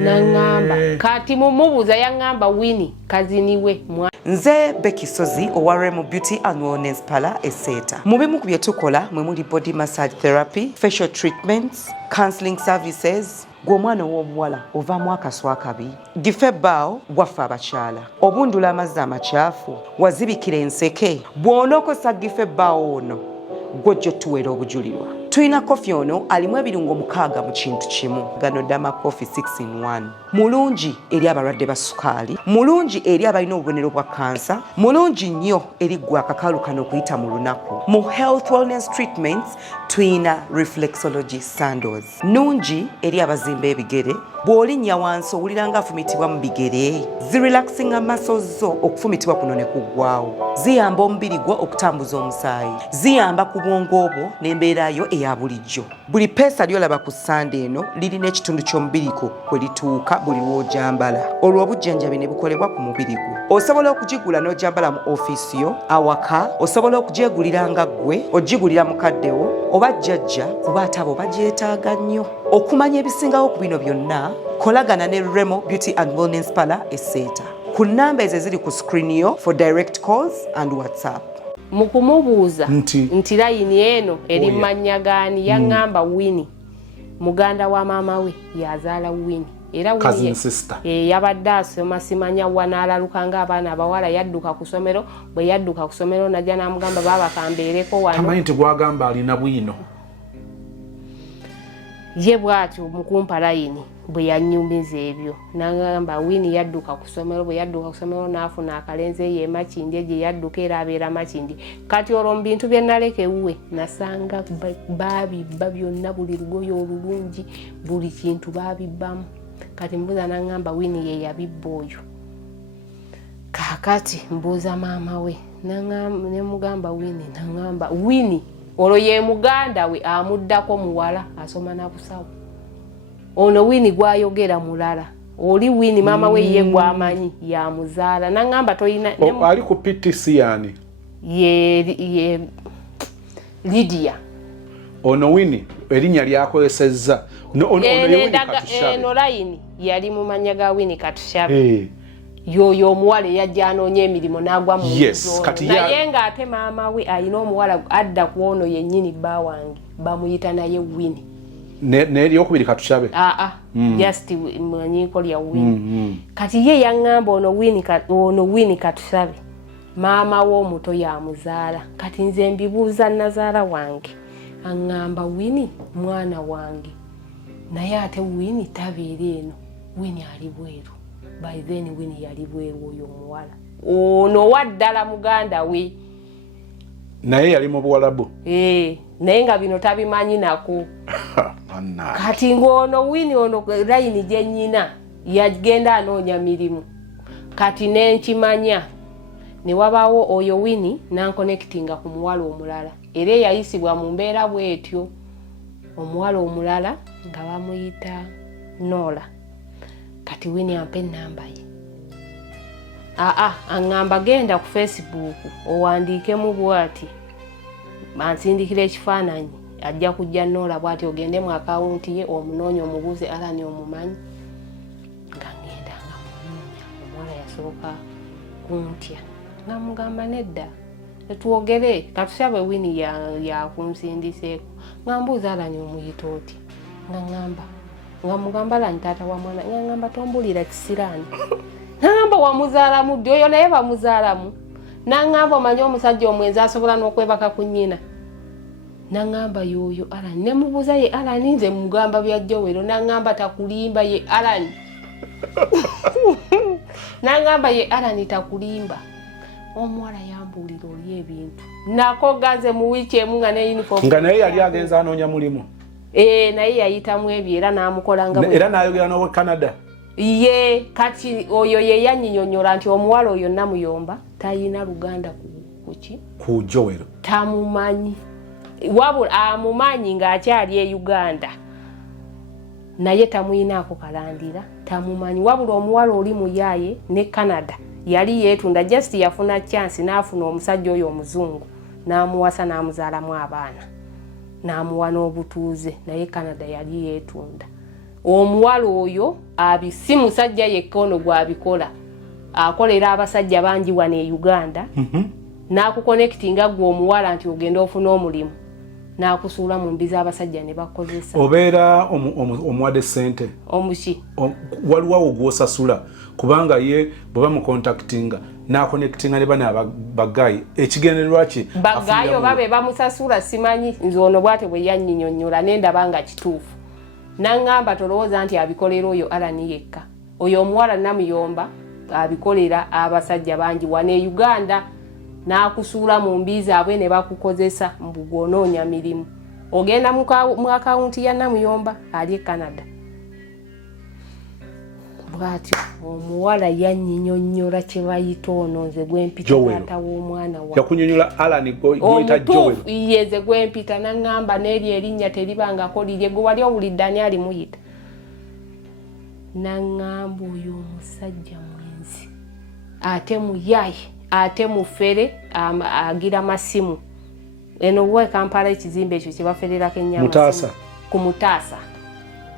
naŋŋamba kati mumubuuza yaŋŋamba Winnie kaziniwe nze Becky Sozi owa Remo Beauty and Wellness Parlour Esseeta. Mu bimu ku bye tukola mwe muli body massage therapy, facial treatments, counseling services. Gw'omwana w'omuwala ovaamu akaswa akabi, gife ebbaawo waffe abakyala, obundula amazzi amakyafu, wazibikira enseke, bw'onookosa gife ebbaawo ono gw'ojja otuweera obujulirwa. Tulina kofi ono alimu ebirungo 6 mu kintu kimu. Gano Dama Coffee 6 in 1. Mulungi eri abalwadde ba sukaali, mulungi eri abalina obubonero bwa kansa, mulungi nnyo eri gwe akakalu kano okuyita mu lunaku. Mu health wellness treatments tulina reflexology sandals, nungi eri abazimba ebigere, bw'olinnya wansi owulira nga afumitibwa mu bigere. Zirelaxinga muscles zo okufumitibwa kuno ne kuggwaawo. Ziyamba omubiri gwo okutambuza omusaayi. Ziyamba ku bwongo bwo n'embeera yo eya bulijjo. Buli peesa ly'olaba ku ssande eno lirina ekitundu ky'omubiri gwo kwe lituuka buli lw'ojambala. Olwo obujjanjabi ne bukolebwa ku mubiri gwo. Osobola okugigula n'ojambala mu ofiisi yo, awaka, osobola okugyegulira nga ggwe, ogigulira mukaddewo, oba jjajja kuba ate abo bagyetaaga nnyo. Okumanya ebisingawo ku bino byonna, kolagana ne Remo Beauty and Wellness Parlour Esseeta. Ku nnamba ezo eziri ku screen yo for direct calls and WhatsApp. Mukumubuuza nti layini eno eri mannya gaani yaŋŋamba Winnie. Muganda wa maama we yazaala Winnie. Era cousin sister. Yabadde asoma simanya wanaalaluka ng'abaana abawala yadduka ku ssomero. Bwe yadduka ku ssomero najja n'amugamba baaba kambeereko wano. Tamanyi nti gwagamba alina bwino. Ye bw'atyo mukumpa layini bwe yannyumiza ebyo. N'agamba Winnie yadduka ku ssomero, bwe yadduka ku ssomero n'afuna akalenzi ye Makindye gye yadduka era abeera Makindye. Kati olwo mu bintu bye naleka ewuwe nasanga baabibba byonna, buli lugoye olulungi, buli kintu baabibbamu. Kati mbuuza n'angamba Winnie ye yabibba oyo. Kaakati mbuuza maama we ne mugamba Winnie, n'angamba Winnie olwo ye muganda we amuddako muwala asoma na busawo. Ono Winnie gwayogera mulala. Oli Winnie maama we ye gwamanyi yamuzaala. N'angamba toyina ali ku PTC yani. Ye Lydia. Ono Winnie erinnya lyakozesezza. Ono ye Winnie Katushabe. Eno layini yali mu mannya ga Winnie Katushabe. Yoyo omuwala yajja anoonya emirimu n'agwa mu yes, naye ng'ate maama we alina omuwala adda ku ono yennyini bba wange bamuyita naye Winnie. N'eryokubiri Katushabe? Just mwanyiiko lya Winnie. Kati ye yaŋŋamba ono Winnie Katushabe maama w'omuto yamuzaala. Kati nze mbibuuza nazaala wange aŋŋamba Winnie mwana wange naye ate Winnie tabeera eno, Winnie ali bweru. By then Winnie yali bweru oyo omuwala. Ono waddala muganda we. Naye yali mu Buwalabu? Naye nga bino tabimanyi nako. Kati ng'ono Winnie ono layini gye nnyina yagenda anoonya mirimu. Kati n'enkimanya ne wabaawo oyo Winnie n'ankonekitinga ku muwala omulala. Era yayisibwa mu mbeera bw'etyo. Omuwala omulala nga bamuyita Nola. Kati Winnie ampe nnamba ye. Aŋŋamba genda ku Facebook owandiikemu bw'ati. Ansindikira ekifaananyi ajja kujja Nola bw'ati ogende mu akawunti ye omunoonye omubuuze Alani omumanyi. Nga ngenda nga munoonya omuwala yasooka kuntya. Nga mugamba nedda. Twogere Katushabe Winnie yakunsindiseeko. Nga mbuuza Alani omuyita oti. Nga ngamba nga mugamba Alani taata wa mwana. Nga ngamba tombulira kisiraani. Ngamba wamuzaalamu ddi oyo naye bamuzaalamu. N'angamba omanyi omusajja omwenzi asobola n'okwebaka ku nnyina. N'angamba yoyo Alani. Ne mubuuza ye Alani nze mugamba bya Jowero. N'angamba takulimba ye Alani. N'angamba ye Alani takulimba. Omuwala yambuulira oli ebintu. Nako ganze mu wiiki emu nga ne uniform. Nga naye yali agenza anoonya mulimu. Naye yayitamu ebyo era n'amukolanga bwe. Era n'ayogera n'owe Canada. Ye kati oyo ye yannyonyola nti omuwala oyo Namuyomba tayina luganda kuki? Ku Jowero. Tamumanyi. Wabula amumanyi ng'akyali e Uganda. Naye tamuyinaako kalandira. Tamumanyi. Wabula omuwala oli muyaaye ne Canada. Yali yeetunda just yafuna chance n'afuna omusajja oyo omuzungu. N'amuwasa n'amuzaalamu abaana. N'amuwa n'obutuuze. Naye Canada yali yeetunda. Omuwala oyo abisi musajja yekka ono gw'abikola. Akolera abasajja bangi wano e Uganda. N'akukonekitinga gwe omuwala nti ogenda ofuna omulimu. N'akusuula mu mbiza abasajja ne bakozesa. Obeera omuwadde ssente. Omuki. Waliwo awo gw'osasula kubanga ye bwe bamukontakitinga n'akonekitinga ne bana bagayi ekigendererwa ki? Bagayi oba be bamusasula simanyi nze ono bw'ate bwe yannyinyonnyola n'endaba nga kituufu. N'angamba tolowooza nti abikolera oyo Alani yekka. Oyo omuwala Namuyomba abikolera abasajja bangi wano e Uganda. N'akusuula mu mbizi abwe ne bakukozesa mbu gw'onoonya mirimu. Ogenda mu akawunti ya Namuyomba ali e Canada. bwatyo omuwala yanyinyonnyola kye bayita ono nze gwempita taata w'omwana wa yakunyonnyola Alan goyita Joel yeze gwempita naŋŋamba n'eri erinnya teribangako lirye gwe wali owulidde ani alimuyita naŋŋamba oyo omusajja mwenzi ate muyaye ate mufere agira masimu eno we Kampala ekizimbe ekyo kye bafererako ennyama ku Mutaasa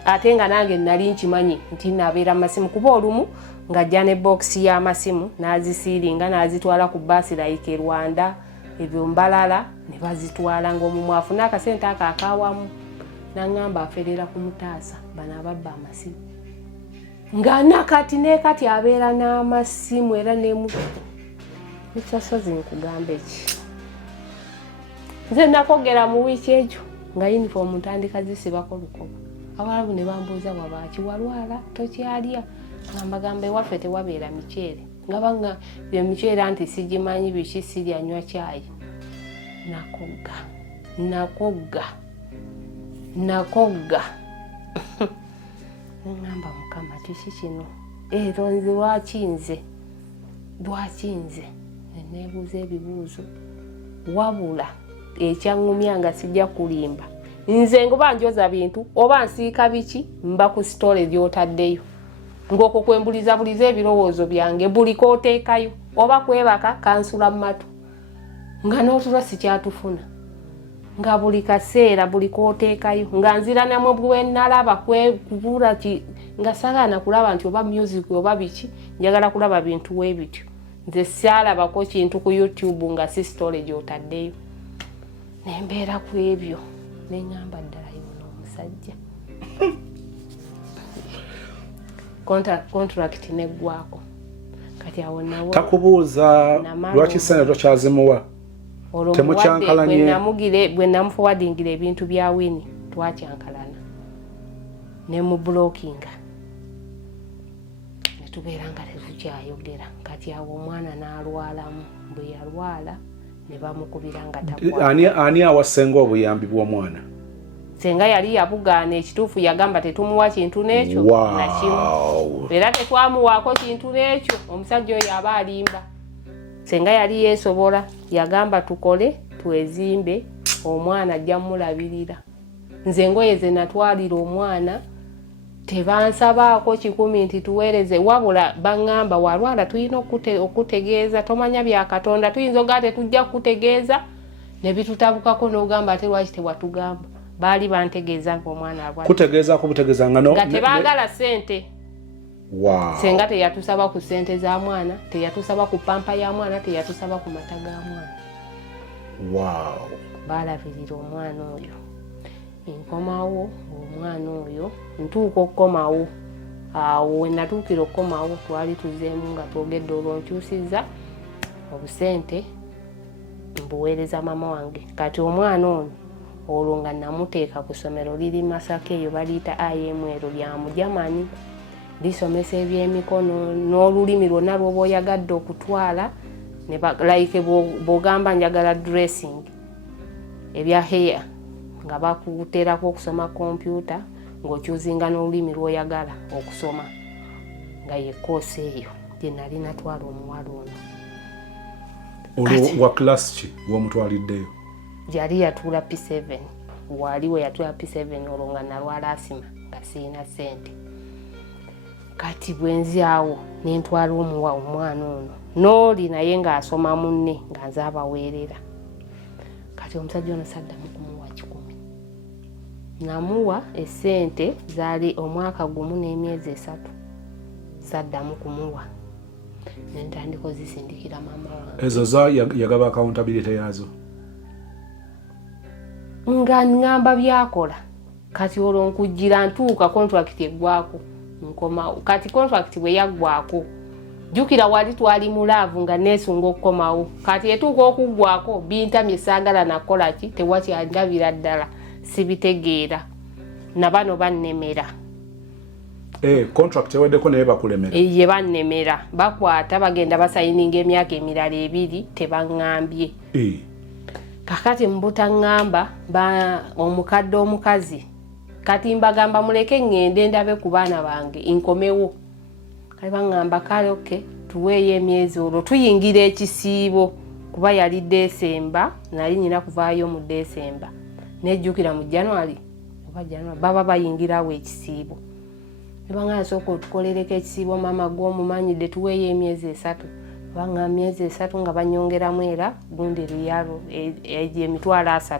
ate nga nange nali nkimanyi nti nabeera masimu kuba olumu ng'ajja ne bookisi y'amasimu n'azisiiringa n'azitwala ku bbaasi like Rwanda ebyo Mbalala ne bazitwala ng'omumwe afuna akasente ako akaawamu naŋŋamba aferera ku Mutaasa bano ababba amasimu nga nakati nekati abeera n'amasimu era nekisasozi nkugamba eki nze nakogera mu wiiki egyo nga yunifoomu ntandika zisibako lukoba abalabu ne bambuuza wabaaki walwala tokyalya nga mbagamba ewaffe tewabeera miceere nga banga byo miceere anti sigimanyi biki sirya nywa caayi nakogga ngamba mukama kiki kino ero nze lwakinze nebuuza ebibuuzo wabula ekyaŋŋumya nga sijja kulimba nze ngoba njoza bintu oba nsiika biki mba ku sitole gy'otaddeyo ng'okwo kwembuliza ebirowoozo byange buli kooteekayo oba kwebaka kansula mu matu nga n'otulo sikyatufuna nga buli kaseera buli kooteekayo nga nzira namwe bwe nalaba kubula nga sagaana kulaba nti oba music oba biki njagala kulaba bintu weebityo nze saalabako kintu ku YouTube nga si sitole gy'otaddeyo nembeera ku ebyo neŋŋamba ddala yono omusajja contract neggwako kati awo nawo takubuuza lwaki sente tokyazimuwa temukyankalanye bwe namufowadingira ebintu bya Wini twakyankalana ne mu blockinga netubeera nga tetukyayogera kati awo omwana n'alwalamu bwe yalwala ne bamukubira nga takwa ani awasenga obuyambi bw'omwana senga yali yabugaana ekituufu yagamba tetumuwa kintu n'ekyo nakimu era tetwamuwaako kintu n'ekyo omusajja oyo aba alimba senga yali yeesobola yagamba tukole twezimbe omwana ajja mulabirira nze ngoye ze natwalira omwana tebansabaako 10 nti tuweereze wabula baŋŋamba walwala tulina okutegeeza tomanya bya Katonda tuyinza ogaa tetujja kutegeeza ne bitutabukako n'ogamba ate lwaki tewatugamba baali bantegeeza ng'omwana alwala kutegeezako butegeeza nga tebaagala ssente senga teyatusaba ku ssente za mwana teyatusaba ku pampa ya mwana teyatusaba ku mata ga mwana baalabirira omwana oyo nkomawo omwana oyo ntuuka okukomawo awo wenatuukira okukomawo twali tuzeemu nga twogedde olwonkyusiza obusente mbuweereza mama wange kati omwana ono olwo nga namuteeka ku ssomero liri Masaka eyo baliyita IML lya Mujamani lisomesa ebyemikono n'olulimi lwonna lwoba oyagadde okutwala like bw'ogamba njagala dressing ebya hair nga bakuterako okusoma kompyuta ng'okyuzinga n'olulimi lw'oyagala okusoma nga ye koosi eyo gye nali natwala omuwala ono wa class ki w'omutwaliddeyo yali yatuula P7 waliwo yatuula P7 olwo nga nalwala asima nga sirina ssente kati bwenzi awo nentwala omwana ono n'oli naye ng'asoma munne nga nze abaweerera kati omusajja ono saddamu kumuwa 10 namuwa essente zaali omwaka gumu n'emyezi 3 saddamu kumuwa nentandika ozisindikira mama wange ezo yagaba accountability yazo nga ngamba byakola kati olwo nkujjira ntuuka contract eggwako nkomawo kati contract bwe yaggwako jukira wali twali mulaavu nga neesunga okukomawo kati etuuka okuggwako bintamye saagala nakola ki tewakyandabira ddala sibitegeera nabano bannemera contract eweddeko naye bakulemera ye bannemera bakwata bagenda basayininga emyaka emirala 2 tebaŋŋambye kakati mbutaŋŋamba omukadde omukazi kati mbagamba muleke ŋŋende ndabe ku baana bange nkomewo kale baŋŋamba kale oke tuweeyo emyezi olwo tuyingira ekisiibo kuba yali Desemba nali nyina kuvaayo mu Desemba nejjukira mu January baba bayingirawo ekisiibo ne baŋŋamba sooka otukolereko ekisiibo maama gw'omumanyidde tuweeyo emyezi 3 baŋŋamba myezi 3 nga banyongeramu era gundi luyalo emitwalo 3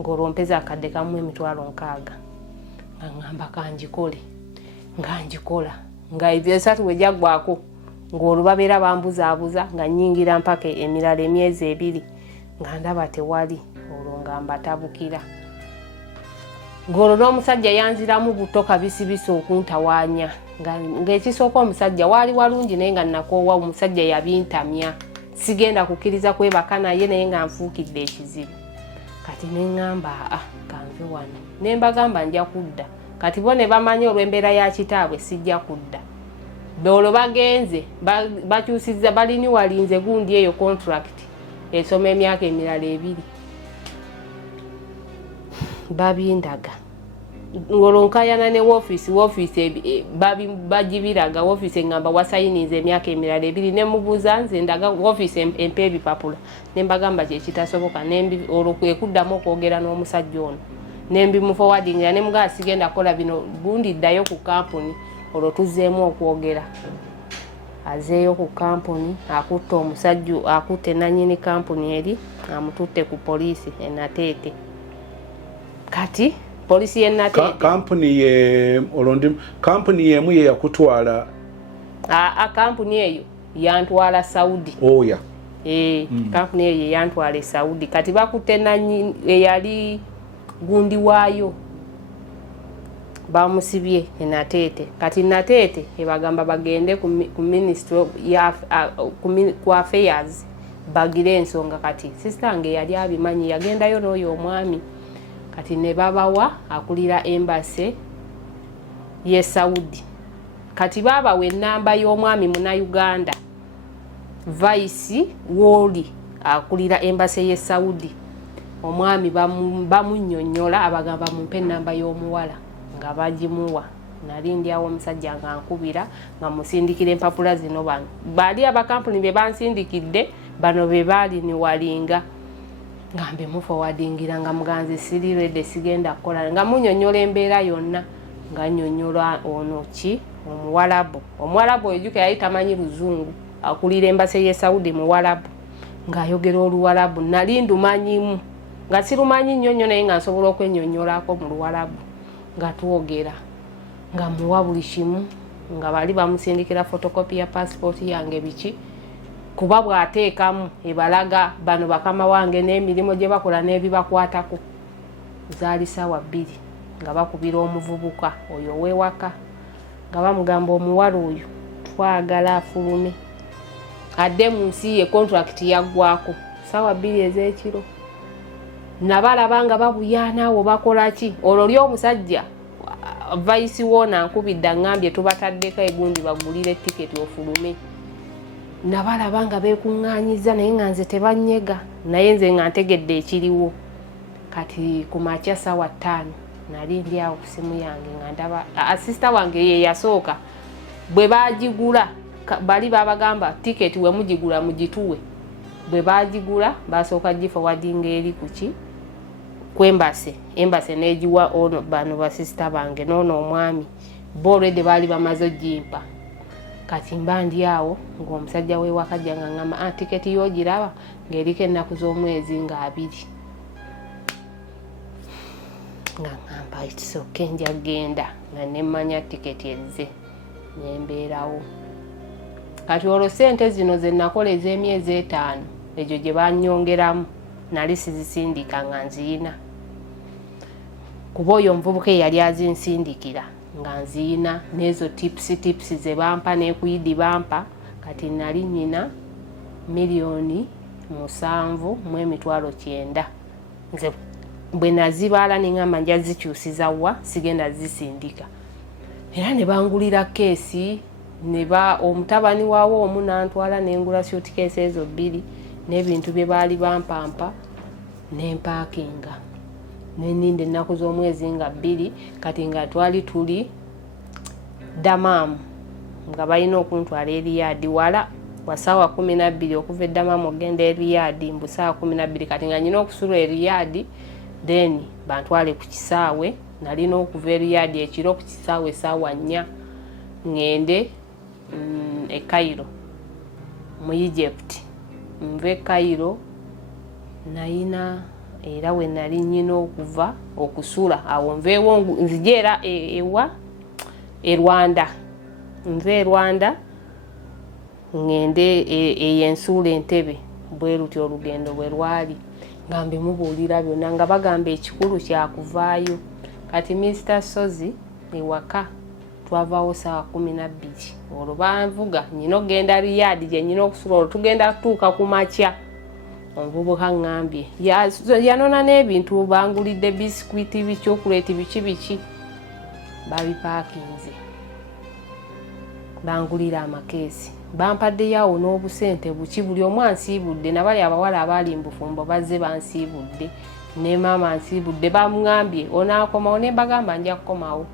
ng'olompeza akadde kamu emitwalo 6 nga ŋŋamba kanjikole nga njikola nga ebyo 3 bwe jaggwako ng'olwo babeera bambuzaabuza nga nnyingira mpaka emirala emyezi 2 nga ndaba tewali olwo nga mbatabukira ng'olwo n'omusajja yanziramu buto kabisibisi okuntawaanya ng'ekisooka omusajja waali walungi naye nga nnakoowa omusajja yabintamya sigenda kukkiriza kwebaka naye naye nga nfuukidde ekizibu kati ne ŋŋamba kanve wano ne mbagamba nja kudda kati bo ne bamanyi olw'embeera ya kitaabwe sijja kudda olwo bagenze bakyusizza balini walinze gundi eyo contract esoma emyaka emirala 2 babindaga olwo nkayana ne woofiisi bagibiraga woofiisi eŋŋamba wasayiniza emyaka emirala 2 ne mubuuza nze ndaga woofiisi empa ebipapula ne mbagamba kyekitasoboka olwo kwe kuddamu okwogera n'omusajja ono ne mbimuforwardingira ne mugamba sigenda kukola bino gundi ddayo ku kampuni olwo tuzzeemu okwogera azeeyo ku kampuni akutte omusajja akutte nannyini kampuni eri amututte ku poliisi enateete kati poliisi y'enateete kampuni y'emu ye yakutwala kampuni eyo yantwala Saudi kampuni eyo yantwala e Saudi kati bakutte nannyini eyali gundi waayo bamusibye enateete kati nateete ebagamba bagende ku ministry ku affairs bagire ensonga kati sistange yali abimanyi yagendayo n'oyo omwami kati ne babawa akulira embassy ye Saudi kati babawa ennamba y'omwami Munnayuganda vice woli akulira embassy ye Saudi omwami bamunnyonnyola abagamba mumpe ennamba y'omuwala nga bagimuwa nali ndyawo omusajja nga nkubira nga musindikira empapula zino bano baali abakampuni be bansindikidde bano be baali ni walinga nga mbe muforwardingira nga muganzi siri rede sigenda kukola nga munnyonnyola embeera yonna nga nnyonnyola ono ki omuwalabu ejuka yali tamanyi Luzungu akulira embase ye Saudi muwalabu ng'ayogera Oluwalabu nali ndumanyimu nga sirumanyi nnyo nnyo naye nga nsobola okwennyonnyolako mu Luwalabu nga twogera nga muwa buli kimu nga bali bamusindikira photocopy ya passport yange biki kuba bw'ateekamu ebalaga bano bakama wange n'emirimu gye bakola n'ebibakwatako zaali ssaawa 2 nga bakubira omuvubuka oyo ow'ewaka nga bamugamba omuwala oyo twagala afulume adde mu nsi ye contract yaggwako ssaawa 2 ez'ekiro nabalaba nga babuyaanaawo bakola ki olwo ly'omusajja vice wona nkubidde aŋŋambye tubataddeko egundi bagulire tiketi ofulume nabalaba nga beekuŋŋaanyiza naye nga nze tebanyega naye nze nga ntegedde ekiriwo kati ku makya ssaawa 5 nali ndi awo ku simu yange nga ndaba asista wange ye yasooka bwe baagigula bali babagamba tiketi we mugigula mugituwe bwe baagigula basooka giforwardinga eri kuki kwembase embase nejiwa ono bano basista bange nono omwami bo already bali bamaze jimpa kati mba ndi awo ng'omusajja we wakajja nga ngamba tiketi yo giraba ng'eriko ennaku z'omwezi nga 2 nga ngamba it's okay nja genda nga nemmanya tiketi ezze nembeerawo kati olwo ssente zino ze nakola ez'emyezi 5 egyo gye bannyongeramu nali sizisindika nga nziina kuba oyo omuvubuka eyali azinsindikira nga nziina n'ezo tips ze bampa n'ekuyidi bampa kati nali nyina $7,900,000 nze bwe nazibaala neŋŋamba nja zikyusiza wa sigenda zisindika era ne bangulira keesi omutabani waawo omu n'antwala n'engula suitcase ezo 2 n'ebintu bye baali bampampa n'empaakinga n'enninda ennaku z'omwezi nga 2 kati nga twali tuli Damam nga balina okuntwala Riyadh wala wa ssaawa 12 okuva eddamamu ogenda Riyadh mbu ssaawa 12 kati nga nyina okusula Riyadh then bantwale ku kisaawe nalina okuva Riyadh ekiro ku kisaawe essaawa 4 ngende e Cairo mu Egypt nve Cairo nayina era we nali nyina okuva okusula awo nveewo nzijera ewa Rwanda nve Rwanda ngende eyensuula Entebbe bwe lutyo olugendo bwe lwali nga mbimubuulira byonna nga bagamba ekikulu kyakuvaayo kati Mr. Sozi ewaka twavaawo ssaawa 12 olwo banvuga nyina ogenda Riyadh gye nyina okusula olwo tugenda kutuuka ku makya omuvubuka ngambye yanona n'ebintu bangulidde bisikwiti bicyokuleti biki babipaakinze bangulira amakeesi bampaddeyo n'obusente buki buli omu ansiibudde nabali abawala abaali mbufumbo bazze bansiibudde ne maama ansiibudde bamugambye onaakomawo ne mbagamba nja kukomawo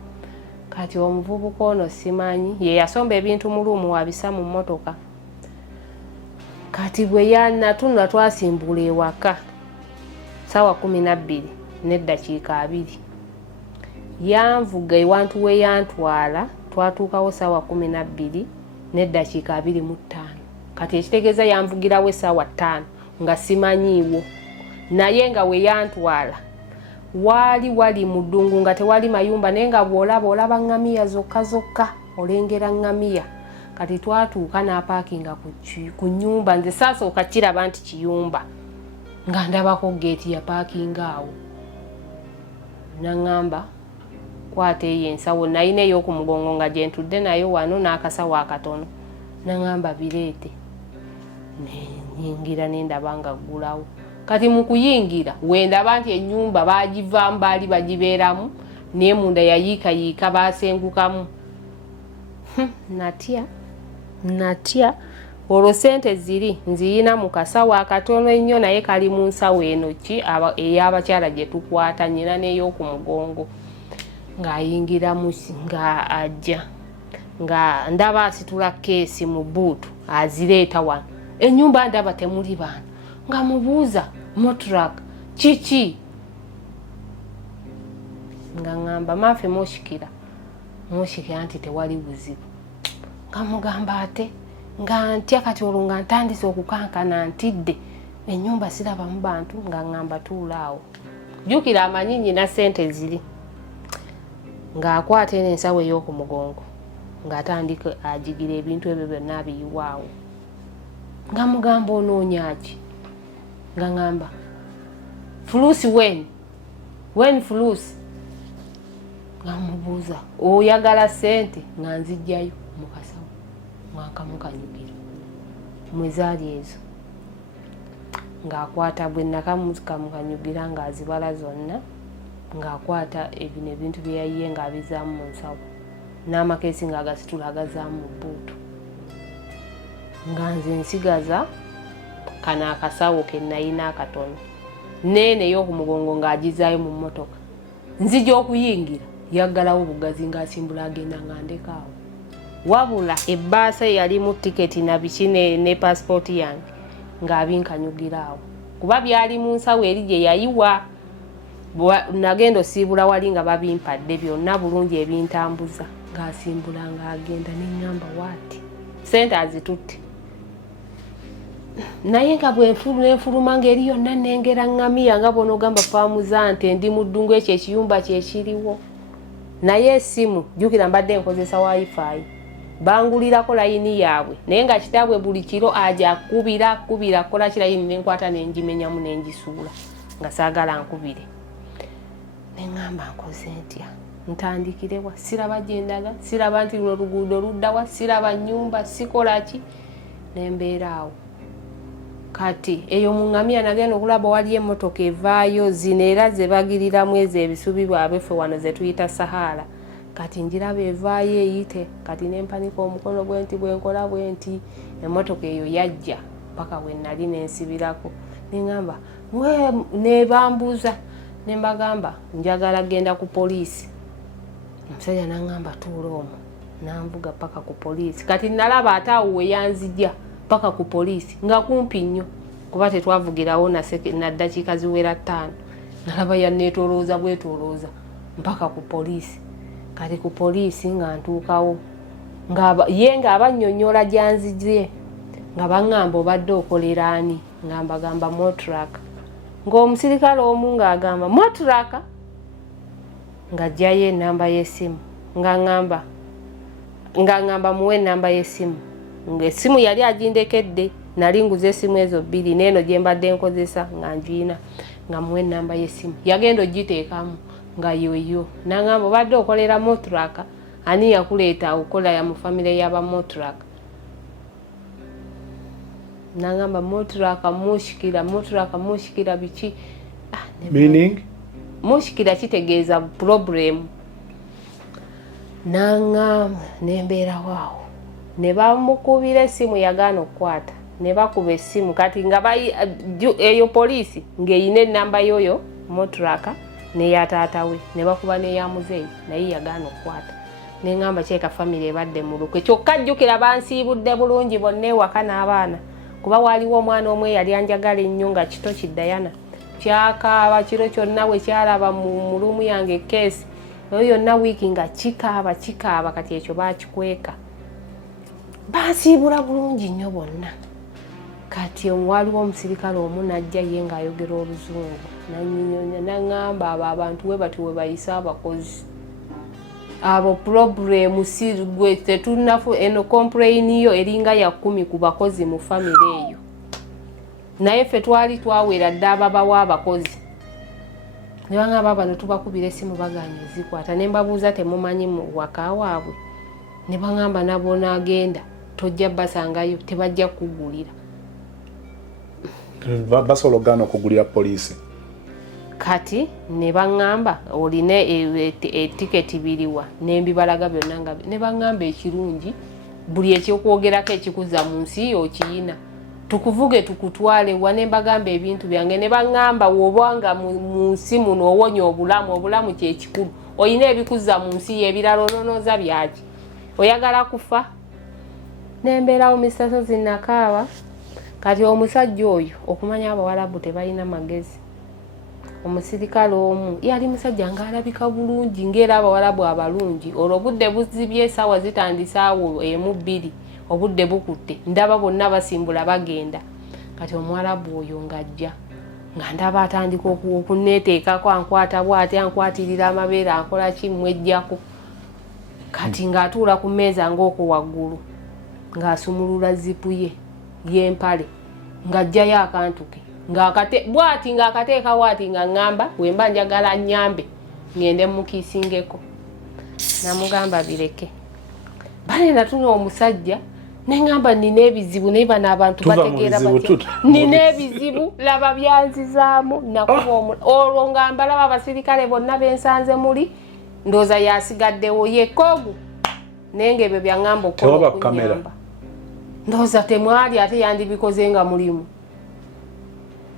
kati omuvubuka ono simanyi ye yasomba ebintu mu luumu wabisa mu mmotoka kati bwe yanatunula twasimbuula ewaka ssaawa 12 n'eddakiika 2 yanvuga ewantu we yantwala twatuukawo ssaawa 12 n'eddakiika 25 kati ekitegeeza yanvugirawo essaawa 5 nga simanyiiwo naye nga we yantwala wali mu ddungu nga tewali mayumba naye nga bw'olaba ngamiya zokka olengera ngamiya kati twatuuka n'apaakinga ku nnyumba nze saasooka kiraba nti kiyumba nga ndabako geeti ya paakinga awo naŋŋamba kwata eyo ensawo nayina ey'okumugongo nga gye ntudde nayo wano n'akasawo akatono naŋŋamba bireete nenyingira nendaba nga ggulawo kati mu kuyingira wendaba nti ennyumba baagivaamu baali bagibeeramu naye munda yayiikayiika baasengukamu natya olwo sente ziri nziyina mu kasawo akatono ennyo naye kali mu nsawo eno ki ey'abakyala gye tukwata nyina n'ey'okumugongo ng'ayingiramu nga ajja nga ndaba asitula keesi mu buutu azireeta wano ennyumba ndaba temuli baana nga mubuuza motrak kiki nga ngamba maafe moshikira nti tewali buzibu nga mugamba ate nga ntya kati olwo nga ntandise okukankana ntidde ennyumba sirabamu bantu nga ngamba tuulaawo jjukira amanyi nyina sente ziri ng'akwata n'ensawo ey'okumugongo ng'atandika ajigira ebintu ebyo byonna abiyiwaawo nga mugamba onoonya ki nga ngamba fuluusi wen fuluusi nga mubuuza oyagala sente nga nzijjayo mu kasawo mwakamukanyugira mwezaali ezo ng'akwata bwe nakamukamukanyugira ng'azibala zonna ng'akwata ebino ebintu bye yayiye ng'abizaamu mu nsawo n'amakeesi ng'agasitula agazaamu mu bbuutu nga nze nsigaza kano akasawo ke nayina akatono neene ey'okumugongo ng'agizaayo mu mmotoka nzija okuyingira yaggalawo bugazi ng'asimbula agenda nga ndekaawo wabula ebbaasa yalimu tiketi na biki ne paasipooti yange ng'abinkanyugiraawo kuba byali mu nsawo eri gye yayiwa nagenda osiibula wali nga babimpadde byonna bulungi ebintambuza ng'asimbula ng'agenda neŋŋamba waati sente azitutte naye nga bwenfuluma ng'eri yonna nengera ngamiya nga bw'onogamba faamu za nte ndi mu ddungu ekyo ekiyumba kyekiriwo naye esimu jjukira mbadde nkozesa wifi bangulirako layini yaabwe naye nga kitaabwe buli kiro aja akubira kukola kilayini nenkwata nengimenyamu nengisuula nga saagala nkubire neŋŋamba nkoze ntya ntandikirewa siraba gyendaga siraba nti luno luguudo luddawa siraba nnyumba sikola ki nembeeraawo kati eyo mu ŋŋamiya nagenda okulaba wali emmotoka evaayo zino era ze bagiriramu ezo ebisubi bwabwe ffe wano ze tuyita Sahara kati njiraba evaayo eyite kati nempanika omukono bwenti bwenkola bwenti emmotoka eyo yajja paka we nali nensibirako neŋŋamba nebambuuza nembagamba njagala genda ku poliisi omusajja naŋŋamba tuula omwo nanvuga paka ku poliisi. Kati nalaba ate awo weyanzijja paka ku poliisi nga kumpi nnyo kuba tetwavugirawo na ddakiika ziwera 5. Nalaba yanneetoolooza bwetoolooza mpaka ku poliisi. Kati ku poliisi nga ntuukawo ye ng'abannyonnyola gyanzije nga baŋŋamba obadde okolera ani nga mbagamba motraka ng'omusirikale omu ng'agamba motraka ng'ajjayo ennamba y'essimu nga ŋŋamba muwe ennamba y'essimu ng'essimu yali agindekedde nali nguza essimu ezo 2 n'eno gye mbadde nkozesa nga ngiina nga muwe ennamba y'essimu yagenda ogiteekamu nga yoyo n'aŋŋamba obadde okolera motraka ani yakuleeta okukola ya mu famire y'aba motraka n'aŋŋamba motraka mushikira biki meaning mushikira kitegeeza problem. N'aŋŋamba nembeerawo awo ne bamukubira essimu yagaana okukwata ne bakuba essimu kati nga eyo poliisi ng'eyina ennamba yoyo motraka n'eya taata we ne bakuba n'eya muzeeyi naye yagaana okukwata. Neŋŋamba kyeka famire ebadde mu lukwe kyokka jjukira bansiibudde bulungi bonna ewaka n'abaana kuba waaliwo omwana omwe yali anjagala ennyo nga kito Kidayana kyakaaba kiro kyonna bwe kyalaba mu luumu yange ekeesi eyo yonna wiiki nga kikaaba kati ekyo baakikweka bansiibula bulungi nnyo bonna. Kati waliwo omusirikale omu najja ye ng'ayogera Oluzungu nannyinyonya n'aŋŋamba abo abantu we bati we bayisa abakozi abo problemu si gwe tetunafu eno complain yo eringa ya 10 ku bakozi mu family eyo naye ffe twali twawera dda ababawa abakozi ne baŋŋamba bano tubakubira essimu baganye zikwata ne mbabuuza temumanyi mu waka waabwe ne baŋŋamba nabo n'agenda tojja basangayo tebajja kugulira basobola okugaana okugulira poliisi. Kati ne baŋŋamba olina etiketi biriwa n'embibalaga byonna nga ne baŋŋamba ekirungi buli ekyokwogerako ekikuza mu nsi okiyina tukuvuge tukutwale wa ne mbagamba ebintu byange ne baŋŋamba wobanga mu nsi muno owonya obulamu kyekikulu oyina ebikuza mu nsi ebirala ononooza byaki oyagala kufa nembeerawo Mr. Zinakaaba. Kati omusajja oyo okumanya Abawarabu tebalina magezi omusirikale omu yali musajja ng'alabika bulungi ng'era Abawarabu abalungi olwo obudde buzibye essaawa zitandise awo 1-2 obudde bukutte ndaba bonna basimbula bagenda. Kati Omwarabu oyo ng'ajja nga ndaba atandika okunneeteekako ankwata bw'ate ankwatirira amabeere ankola ki mwejjako kati ng'atuula ku mmeeza ng'okwo waggulu ng'asumulula zipu ye y'empale ng'ajjayo akantu ke bw'ati ng'akateeka bw'ati nga ŋŋamba wemba njagala nnyambe ngende mukisingeko namugamba bireke bale natuna omusajja neŋŋamba nina ebizibu naye bano abantu bategeera nina ebizibu laba byanzizaamu nakuba olwo nga mbalaba abasirikale bonna bensanze muli ndooza yasigaddewo yekoogu naye ng'ebyo byaŋŋamba okukola okunyamba ndooza temwali ate yandibikoze nga mulimu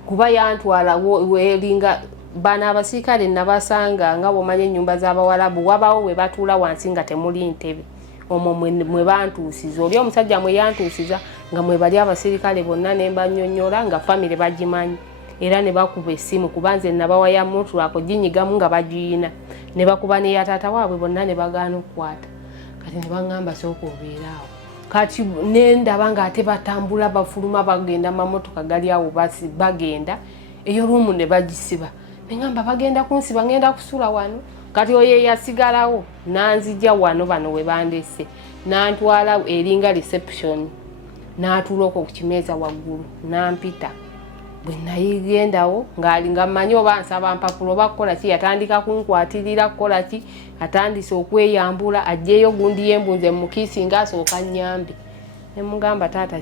kuba yantwala welinga bana abasirikale nabasanga nga bw'omanya ennyumba z'Abawarabu wabawo we batuula wansi nga temuli ntebe omwo mwe bantuusiza oli omusajja mwe yantuusiza nga mwe bali abasirikale bonna ne mbanyonnyola nga famire bagimanyi era ne bakuba essimu kuba nze nabawayo motraka ginyigamu nga bagiyina ne bakuba neya taata waabwe bonna ne bagaana okukwata kati ne baŋŋamba sooka obeeraawo kati nendaba ng'ate batambula bafuluma bagenda mamotoka gali awo bagenda eyo luumu ne bagisiba neŋŋamba bagenda kunsiba ngenda kusula wano kati oyo yasigalawo nanzijja wano bano we bandese nantwala eringa reception n'atuula okwo ku kimeeza waggulu nampita bwe nayigendawo nga mmanyi oba nsaba mpapula oba kukola ki yatandika kunkwatirira kukola ki atandise okweyambula ajjeeyo gundi yembunze mu kiisi ng'asooka nnyambe ne mugamba taata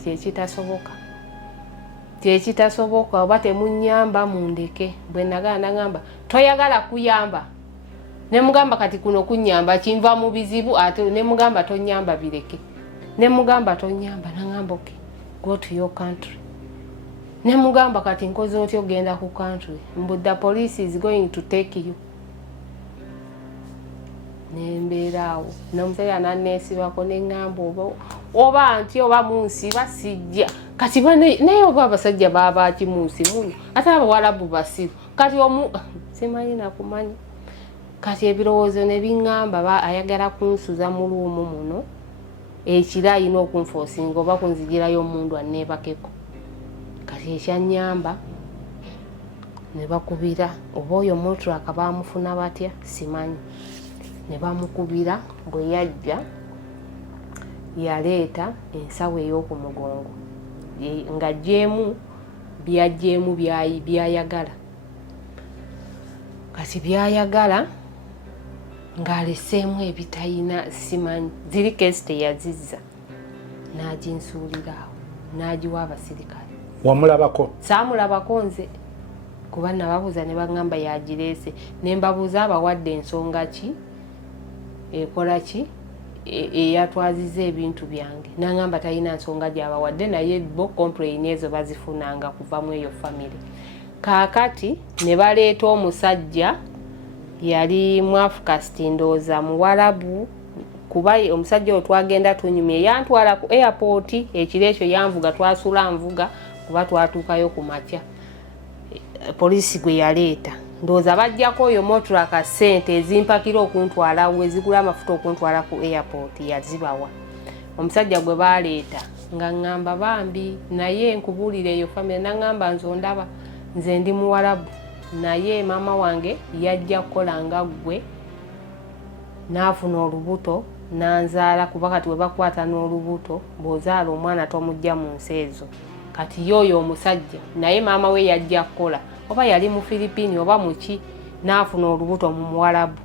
kyekitasoboka oba temunnyamba mundeke bwe nagala nagamba toyagala kuyamba ne mugamba kati kuno kunnyamba kinva mu bizibu ate ne mugamba tonnyamba bireke ne mugamba tonnyamba nagamba okay go to your country ne mugamba kati nkoze otyo ogenda ku country but the police is going to take you nembeeraawo n'omusajja nanneesibako neŋŋamba oba nti oba munsiba sijja kati naye oba abasajja baba ki munsi muno ate abawalabu basiru kati simanyi nakumanyi kati ebirowoozo ne biŋŋamba ayagala kunsuza mu luumu muno ekiro ayina okunfoosinga oba kunzigirayo omundu anneebakeko kati ekyannyamba ne bakubira oba oyo moturaka bamufuna batya simanyi ne bamukubira bwe yajja yaleeta ensawo ey'okumugongo nga gyemu byajjeemu byayagala kati byayagala ng'aleseemu ebitayina simanyi ziri keesi teyazizza n'aginsuulira awo n'agiwa abasirikale. Wamulabako? Saamulabako nze kuba nababuuza ne baŋŋamba yagireese ne mbabuuza abawadde ensonga ki ekola ki eyatwaziza ebintu byange n'aŋŋamba talina nsonga gy'abawadde naye bo complain ezo bazifunanga kuva mu eyo famire. Kaakati ne baleeta omusajja yali Mwafrikasti ndowooza Muwarabu kuba omusajja oyo twagenda tunyumye yantwala ku airport ekiro ekyo yanvuga twasula nvuga kuba twatuukayo ku makya poliisi gwe yaleeta ndowooza bajjako oyo moturaka ssente ezimpakira okuntwala wezigula amafuta okuntwala ku airport yazibawa. Omusajja gwe baleeta nga ŋŋamba bambi naye nkubuulira eyo famire naŋŋamba nze ondaba nze ndi Muwarabu naye maama wange yajja kukola nga ggwe n'afuna olubuto n'anzaala kuba kati we bakwata n'olubuto bw'ozaala omwana tomujja mu nsi ezo kati y'oyo omusajja naye maama we yajja kukola oba yali mu Philippine oba muki n'afuna olubuto mu Muwarabu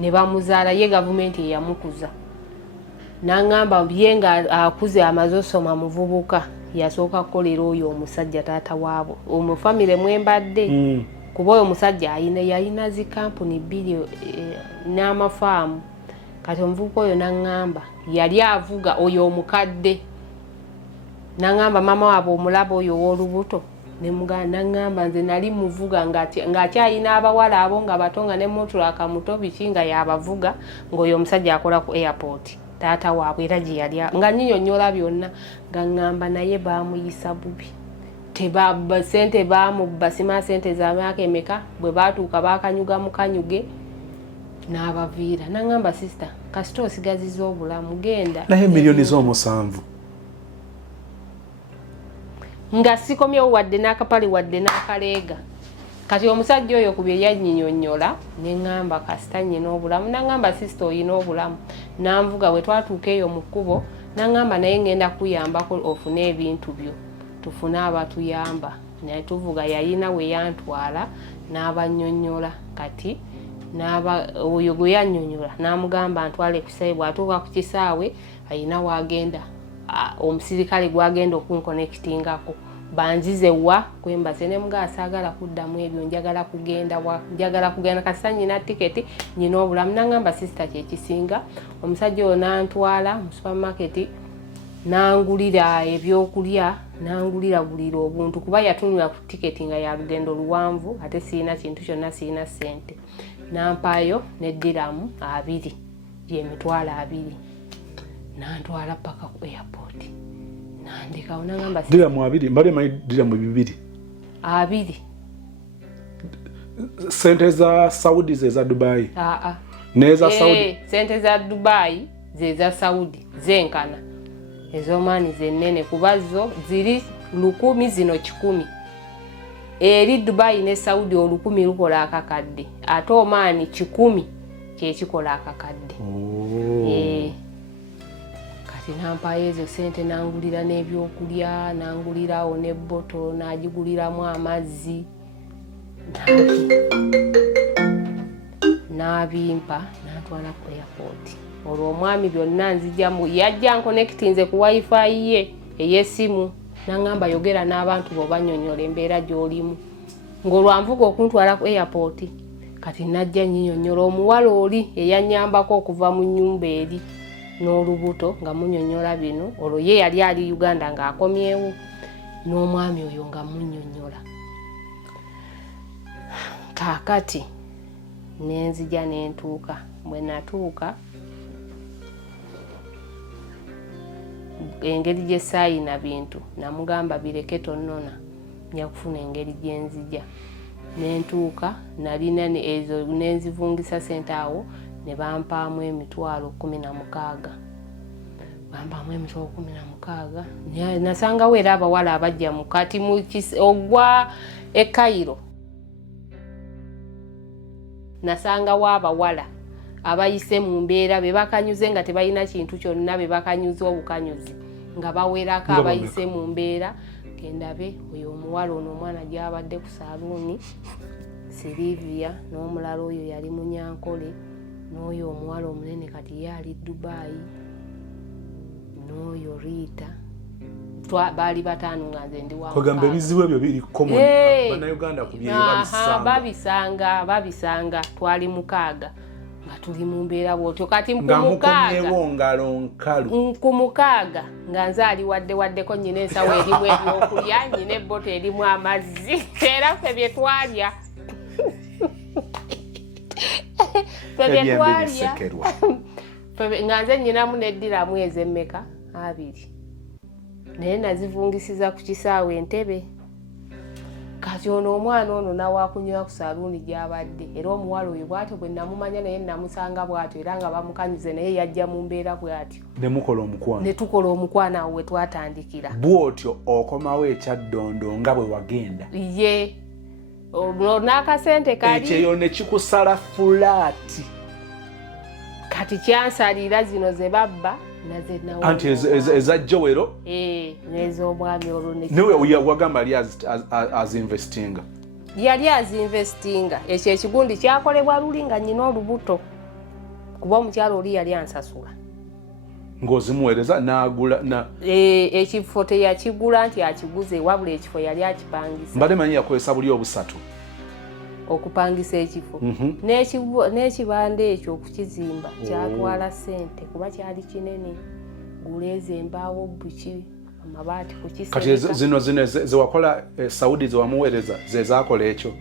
ne bamuzaala ye gavumenti eyamukuza. N'aŋŋamba ye nga akuze amaze osoma muvubuka yasooka kukolera oyo omusajja taata waabo omufamire mwembadde kuba oyo omusajja yalina zi kampuni bbiri n'amafaamu kati omuvubuka oyo n'aŋŋamba yali avuga oyo omukadde n'aŋŋamba maama waabwe omulaba oyo ow'olubuto nemuganda n'aŋŋamba nze nali muvuga ng'akyalina abawala abo nga bato nga ne moturaka muto biki nga yabavuga ng'oyo omusajja akola ku airport taata waabwe era gye yali nga nyinyonnyola byonna nga ŋŋamba naye baamuyisa bubi sente baamubba sima sente za myaka emeka bwe baatuuka bakanyuga mu kanyuge n'abaviira n'aŋŋamba sisita kasita osigaziza obulamu genda naye miliyoni z'omusanvu nga sikomyewo wadde n'akapale wadde n'akaleega kati omusajja oyo ku bye yanyinyonnyola neŋŋamba kasita nnyina obulamu n'aŋŋamba sisita oyina obulamu n'anvuga bwe twatuuka eyo mu kkubo n'aŋŋamba naye ngenda kuyambako ofune ebintu byo tufune abatuyamba naye tuvuga yalina we yantwala n'abannyonnyola kati oyo gwe yannyonnyola n'amugamba ntwale ku kisaawe bw'atuuka ku kisaawe ayina waagenda omusirikale gwagenda okunkonekitingako banzize wa kwembase ne mugaa saagala kuddamu ebyo njagala kugenda kasita nnyina tiketi nnyina obulamu n'aŋŋamba sisita kyekisinga omusajja oyo n'antwala mu supermarket n'angulira ebyokulya n'angulira obuntu kuba yatunula ku tiketi nga ya lugendo luwanvu ate siina kintu kyonna siina ssente n'ampaayo n'eddiramu 2 gy'emitwalo 2 n'antwala paka ku airport nandikawo n'aŋŋamba diramu 2 mbali emanyi diramu 2 sente za Saudi ze za Dubai neza Saudi sente za Dubai ze za Saudi zenkana ez'Oman zennene kuba zo ziri 1000 zino 10 eri Dubai ne Saudi 1000 lukola akakadde ate Oman 10 kyekikola akakadde. Kati nampayo ezo sente nangulira n'ebyokulya nangulirawo n'ebboto n'agiguliramu amazzi n'abimpa n'atwala ku airport. Olwo omwami byonna nzijjamu yajja nkonekitinze ku wifi ye ey'essimu n'aŋŋamba yogera n'abantu b'obanyonnyola embeera gy'olimu ng'olwanvuga okuntwala ku airport. Kati najja nnyinnyonnyola omuwala oli eyanyambako okuva mu nnyumba eri n'olubuto nga munnyonnyola bino olwo ye yali ali Uganda ng'akomyewo n'omwami oyo nga munnyonnyola. Kaakati nenzija nentuuka bwe natuuka engeri gye saayina bintu namugamba bireke tonnona nja kufuna engeri gye nzija nentuuka nalina ezo nenzivungisa sente awo ne bampaamu emitwalo 16 bampaamu emitwalo 16 nasangawo era abawala abajja mukati ogwa e Cairo nasangawo abawala abayise mu mbeera be bakanyuze nga tebalina kintu kyonna be bakanyuze obukanyuzi nga bawerako abayise mu mbeera kendabe oyo omuwala ono omwana gyabadde ku saluuni Silivia n'omulala oyo yali Munyankole n'oyo omuwala omunene kati ye ali Dubai n'oyo Rita baali bataano nga nze ndi kwegamba ebizibu ebyo biri common bannayuganda ku babisanga twali 6 nga tuli mu mbeera bwotyo kati ku mukaaga nga nze ali waddeko nyina ensawo erimu ebyokulya nyina ebboto erimu amazzi era ffe bye twalya nga nze nyinamu neddiramu ez'emmeka 2 naye nazivungisiza ku kisaawe Entebbe kati ono omwana ono nawakunywa ku saluuni gy'abadde era omuwala oyo bw'atyo bwe namumanya naye namusanga bw'atyo era nga bamukanyuze naye yajja mu mbeera bw'atyo ne tukola omukwano awo we twatandikira bw'otyo okomawo ekyaddondo nga bwe wagenda ye n'akasente kali ekyeyo ne kikusala fulaati kati kyansalira zino ze babba anti eza Jowero n'ez'omwami olwo niwe wagamba ali azinvestinga yali azinvestinga ekyo ekigundi kyakolebwa luli nga nyina olubuto kuba omukyalo oli yali ansasula ng'ozimuweereza n'agula ekifo teyakigula nti akiguze wabula ekifo yali akipangisa mbadde manyi yakozesa buli obusatu okupangisa ekifo n'ekibanda ekyo okukizimba kyatwala ssente kuba kyali kinene guleeza embaawo buki amabaati kukisereka kati zino zewakola Saudi zewamuweereza zezaakola ekyo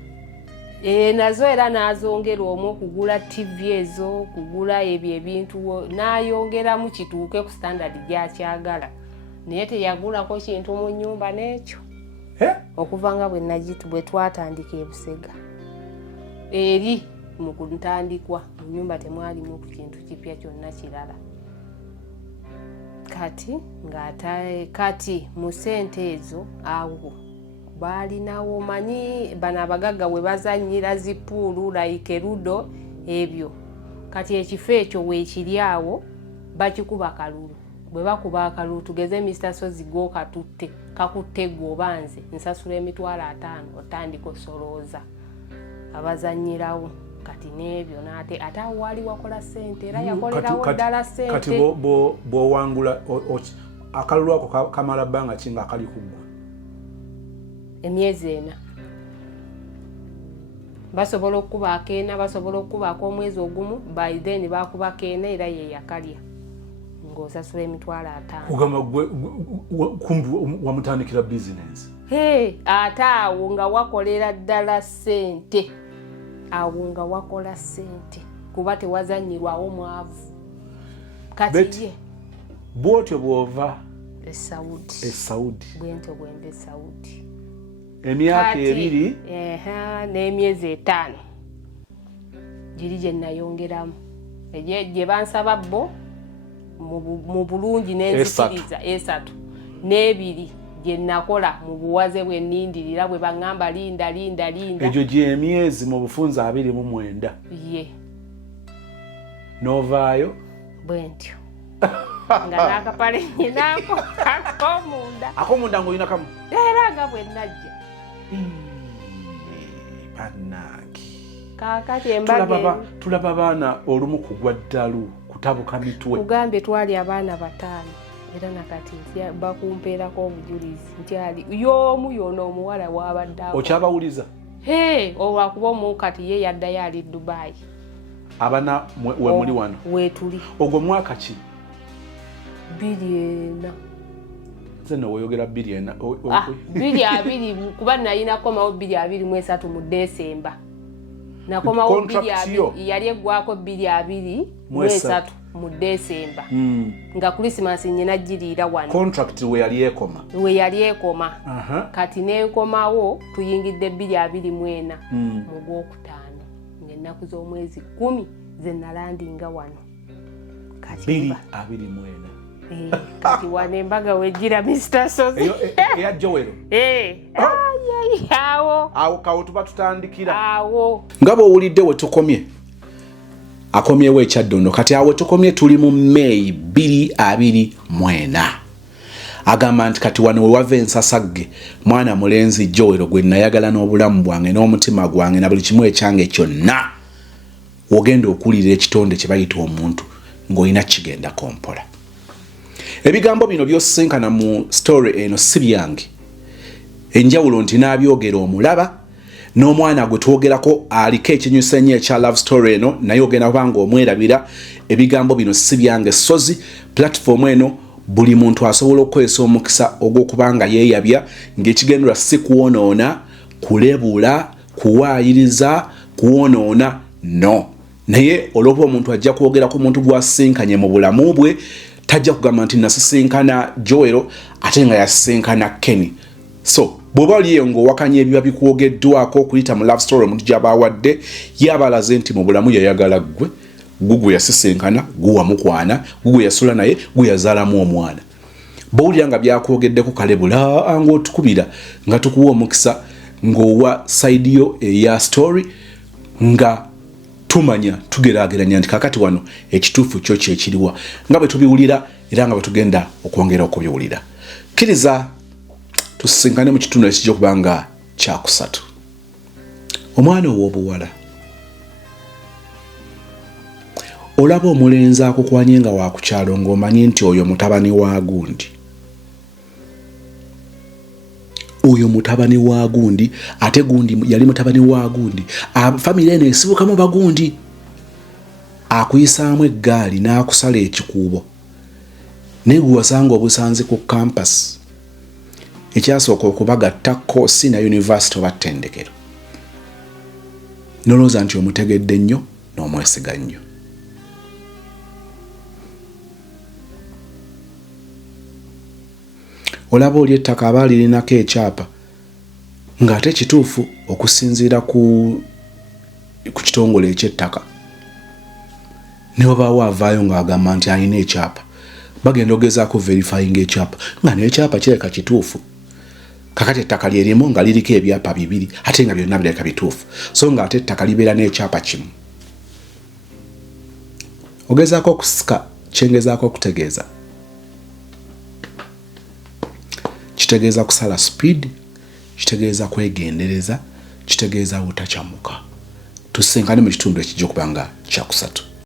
nazo era n'azongera omu okugula TV ezo kugula ebyo ebintu n'ayongeramu kituuke ku standard gy'akyagala naye teyagulako kintu mu nnyumba n'ekyo okuva nga bwe twatandika e Busega eri mu kuntandikwa mu nnyumba temwalimu ku kintu kipya kyonna kirala kati mu ssente ezo awo baalinawo manyi bano abagagga we bazannyira zipuulu like Ludo ebyo kati ekifo ekyo weekiri awo bakikuba kalulu bwe bakuba akalulu tugeze Mr. Sozi g'okatutte kakutte gwe oba nze nsasula emitwalo 5 otandika osolooza abazannyirawo kati n'ebyo ate awo wali wakola ssente era yakolerawo ddala ssente kati bw'owangula akalulu ako kamala bbanga ki nga akali ku ggwe emyezi 4 basobola okukuba akeena basobola okukubaako omwezi ogumu by then bakuba keena era ye yakalya ng'osasula emitwalo 5 kugamba kumbi wamutandikira bizinensi ate awo nga wakolera ddala ssente awo nga wakola ssente kuba tewazannyirwawo mwavu kati ye bwotyo bw'ova Saudi bwentyo bwenda Saudi emyaka 2 n'emyezi 5 giri gye nayongeramu gye bansaba bo mu bulungi n'enzikiriza 3 n'ebiri gye nakola mu buwaze bwe nnindirira bwe baŋŋamba linda egyo gy'emyezi mu bufunza 29 ye novaayo bwentyo nga n'akapale nyinako akomunda ng'oyinakamu era nga bwe najja bannange kaakati embage tulaba abaana olumu kugwa ddalu kutabuka mitwe kugambye twali abaana 5 era nakati bakumpeerako obujulizi nkyali y'omu yona omuwala w'abaddeawo okyabawuliza olwakuba omu kati ye yaddayo ali Dubai abana we muli wano weetuli ogwo mwaka ki 24 nze noweyogera 24 2 kuba nayinakomawo 23 mu Desemba nakomawo Contract yo. yali eggwako 2023 mu December nga Christmas nyina giriira wano contract we yali ekoma kati nekomawo tuyingidde 2024 mu Gwokutaano ng'ennaku z'omwezi 10 ze nalandinga wano kati 2024 kati wano embaga wejjira Mr. Sozi eya Joel awo kawo tuba tutandikira awo nga bw'owulidde we tukomye akomyewo ekyaddondo kati awo tukomye tuli mu May 2024 agamba nti kati wano we wava ensasagge mwana mulenzi Joel gwe nayagala n'obulamu bwange n'omutima gwange na buli kimu ekyange kyonna wogenda okuwulira ekitonde kye bayita omuntu ng'olina kigenda kompola. Ebigambo bino byosisinkana mu story eno si byange enjawulo nti n'abyogera omulaba n'omwana gwe twogerako aliko ekinyusa ennyo ekya love story eno naye ogenda kubanga omwerabira. Ebigambo bino si byange sozi platform eno buli muntu asobola okukozesa omukisa ogw'okubanga yeeyabya ng'ekigendera si kuwonoona kulebula kuwaayiriza kuwonoona no naye olwokuba omuntu ajja kwogera ku muntu gw'asisinkanye mu bulamu bwe tajja kugamba nti nasisinkana Joel ate nga yasisinkana Kenny. So bw'oba oliyo ng'owakanya ebiba bikwogeddwako okuyita mu love story omuntu gy'abaawadde yabalaze nti mu bulamu yayagala gwe yasisinkana guwamukwana gwe yasula naye gwe yazaalamu omwana. Bw'owulira nga byakwogeddeko kalebula ng'otukubira nga tukuwa omukisa ng'owa side yo eya story nga tumanya tugeraageranya nti kakati wano ekituufu kyo kyekiriwa nga bwe tubiwulira era nga bwe tugenda okwongera okubiwulira. Kkiriza tusisinkane mu kitundu ekijja okuba nga kyakusatu. Omwana ow'obuwala olaba omulenzi akukwanye nga wakukyalo ng'omanyi nti oyo mutabani wa gundi. Oyo mutabani wa gundi ate gundi yali mutabani wa gundi. Family eno esibukamu bagundi. Akuyisaamu eggaali n'akusala ekikuubo. Naye gwe wasanga obusanzi ku campus. Ekyasooka okubagatta koosi na university oba ttendekero. Nolowooza nti omutegedde nnyo n'omwesiga nnyo. Olaba oli ettaka aba lirinako ekyapa ng'ate kituufu okusinziira ku kitongole eky'ettaka. Ne wabaawo avaayo ng'agamba nti alina ekyapa bagenda ogezaako verifying ekyapa nga n'ekyapa kireka kituufu. Kakati ettaka lyerimu nga liriko ebyapa 2 ate nga byonna bireka bituufu so ng'ate ettaka libeera n'ekyapa kimu. Ogezaako okusika kyengezaako okutegeeza. Kitegeeza kusala speed, kitegeeza kwegendereza, kitegeeza butakyamuka. Tusinkane mu kitundu ekijja okuba nga kyakusatu.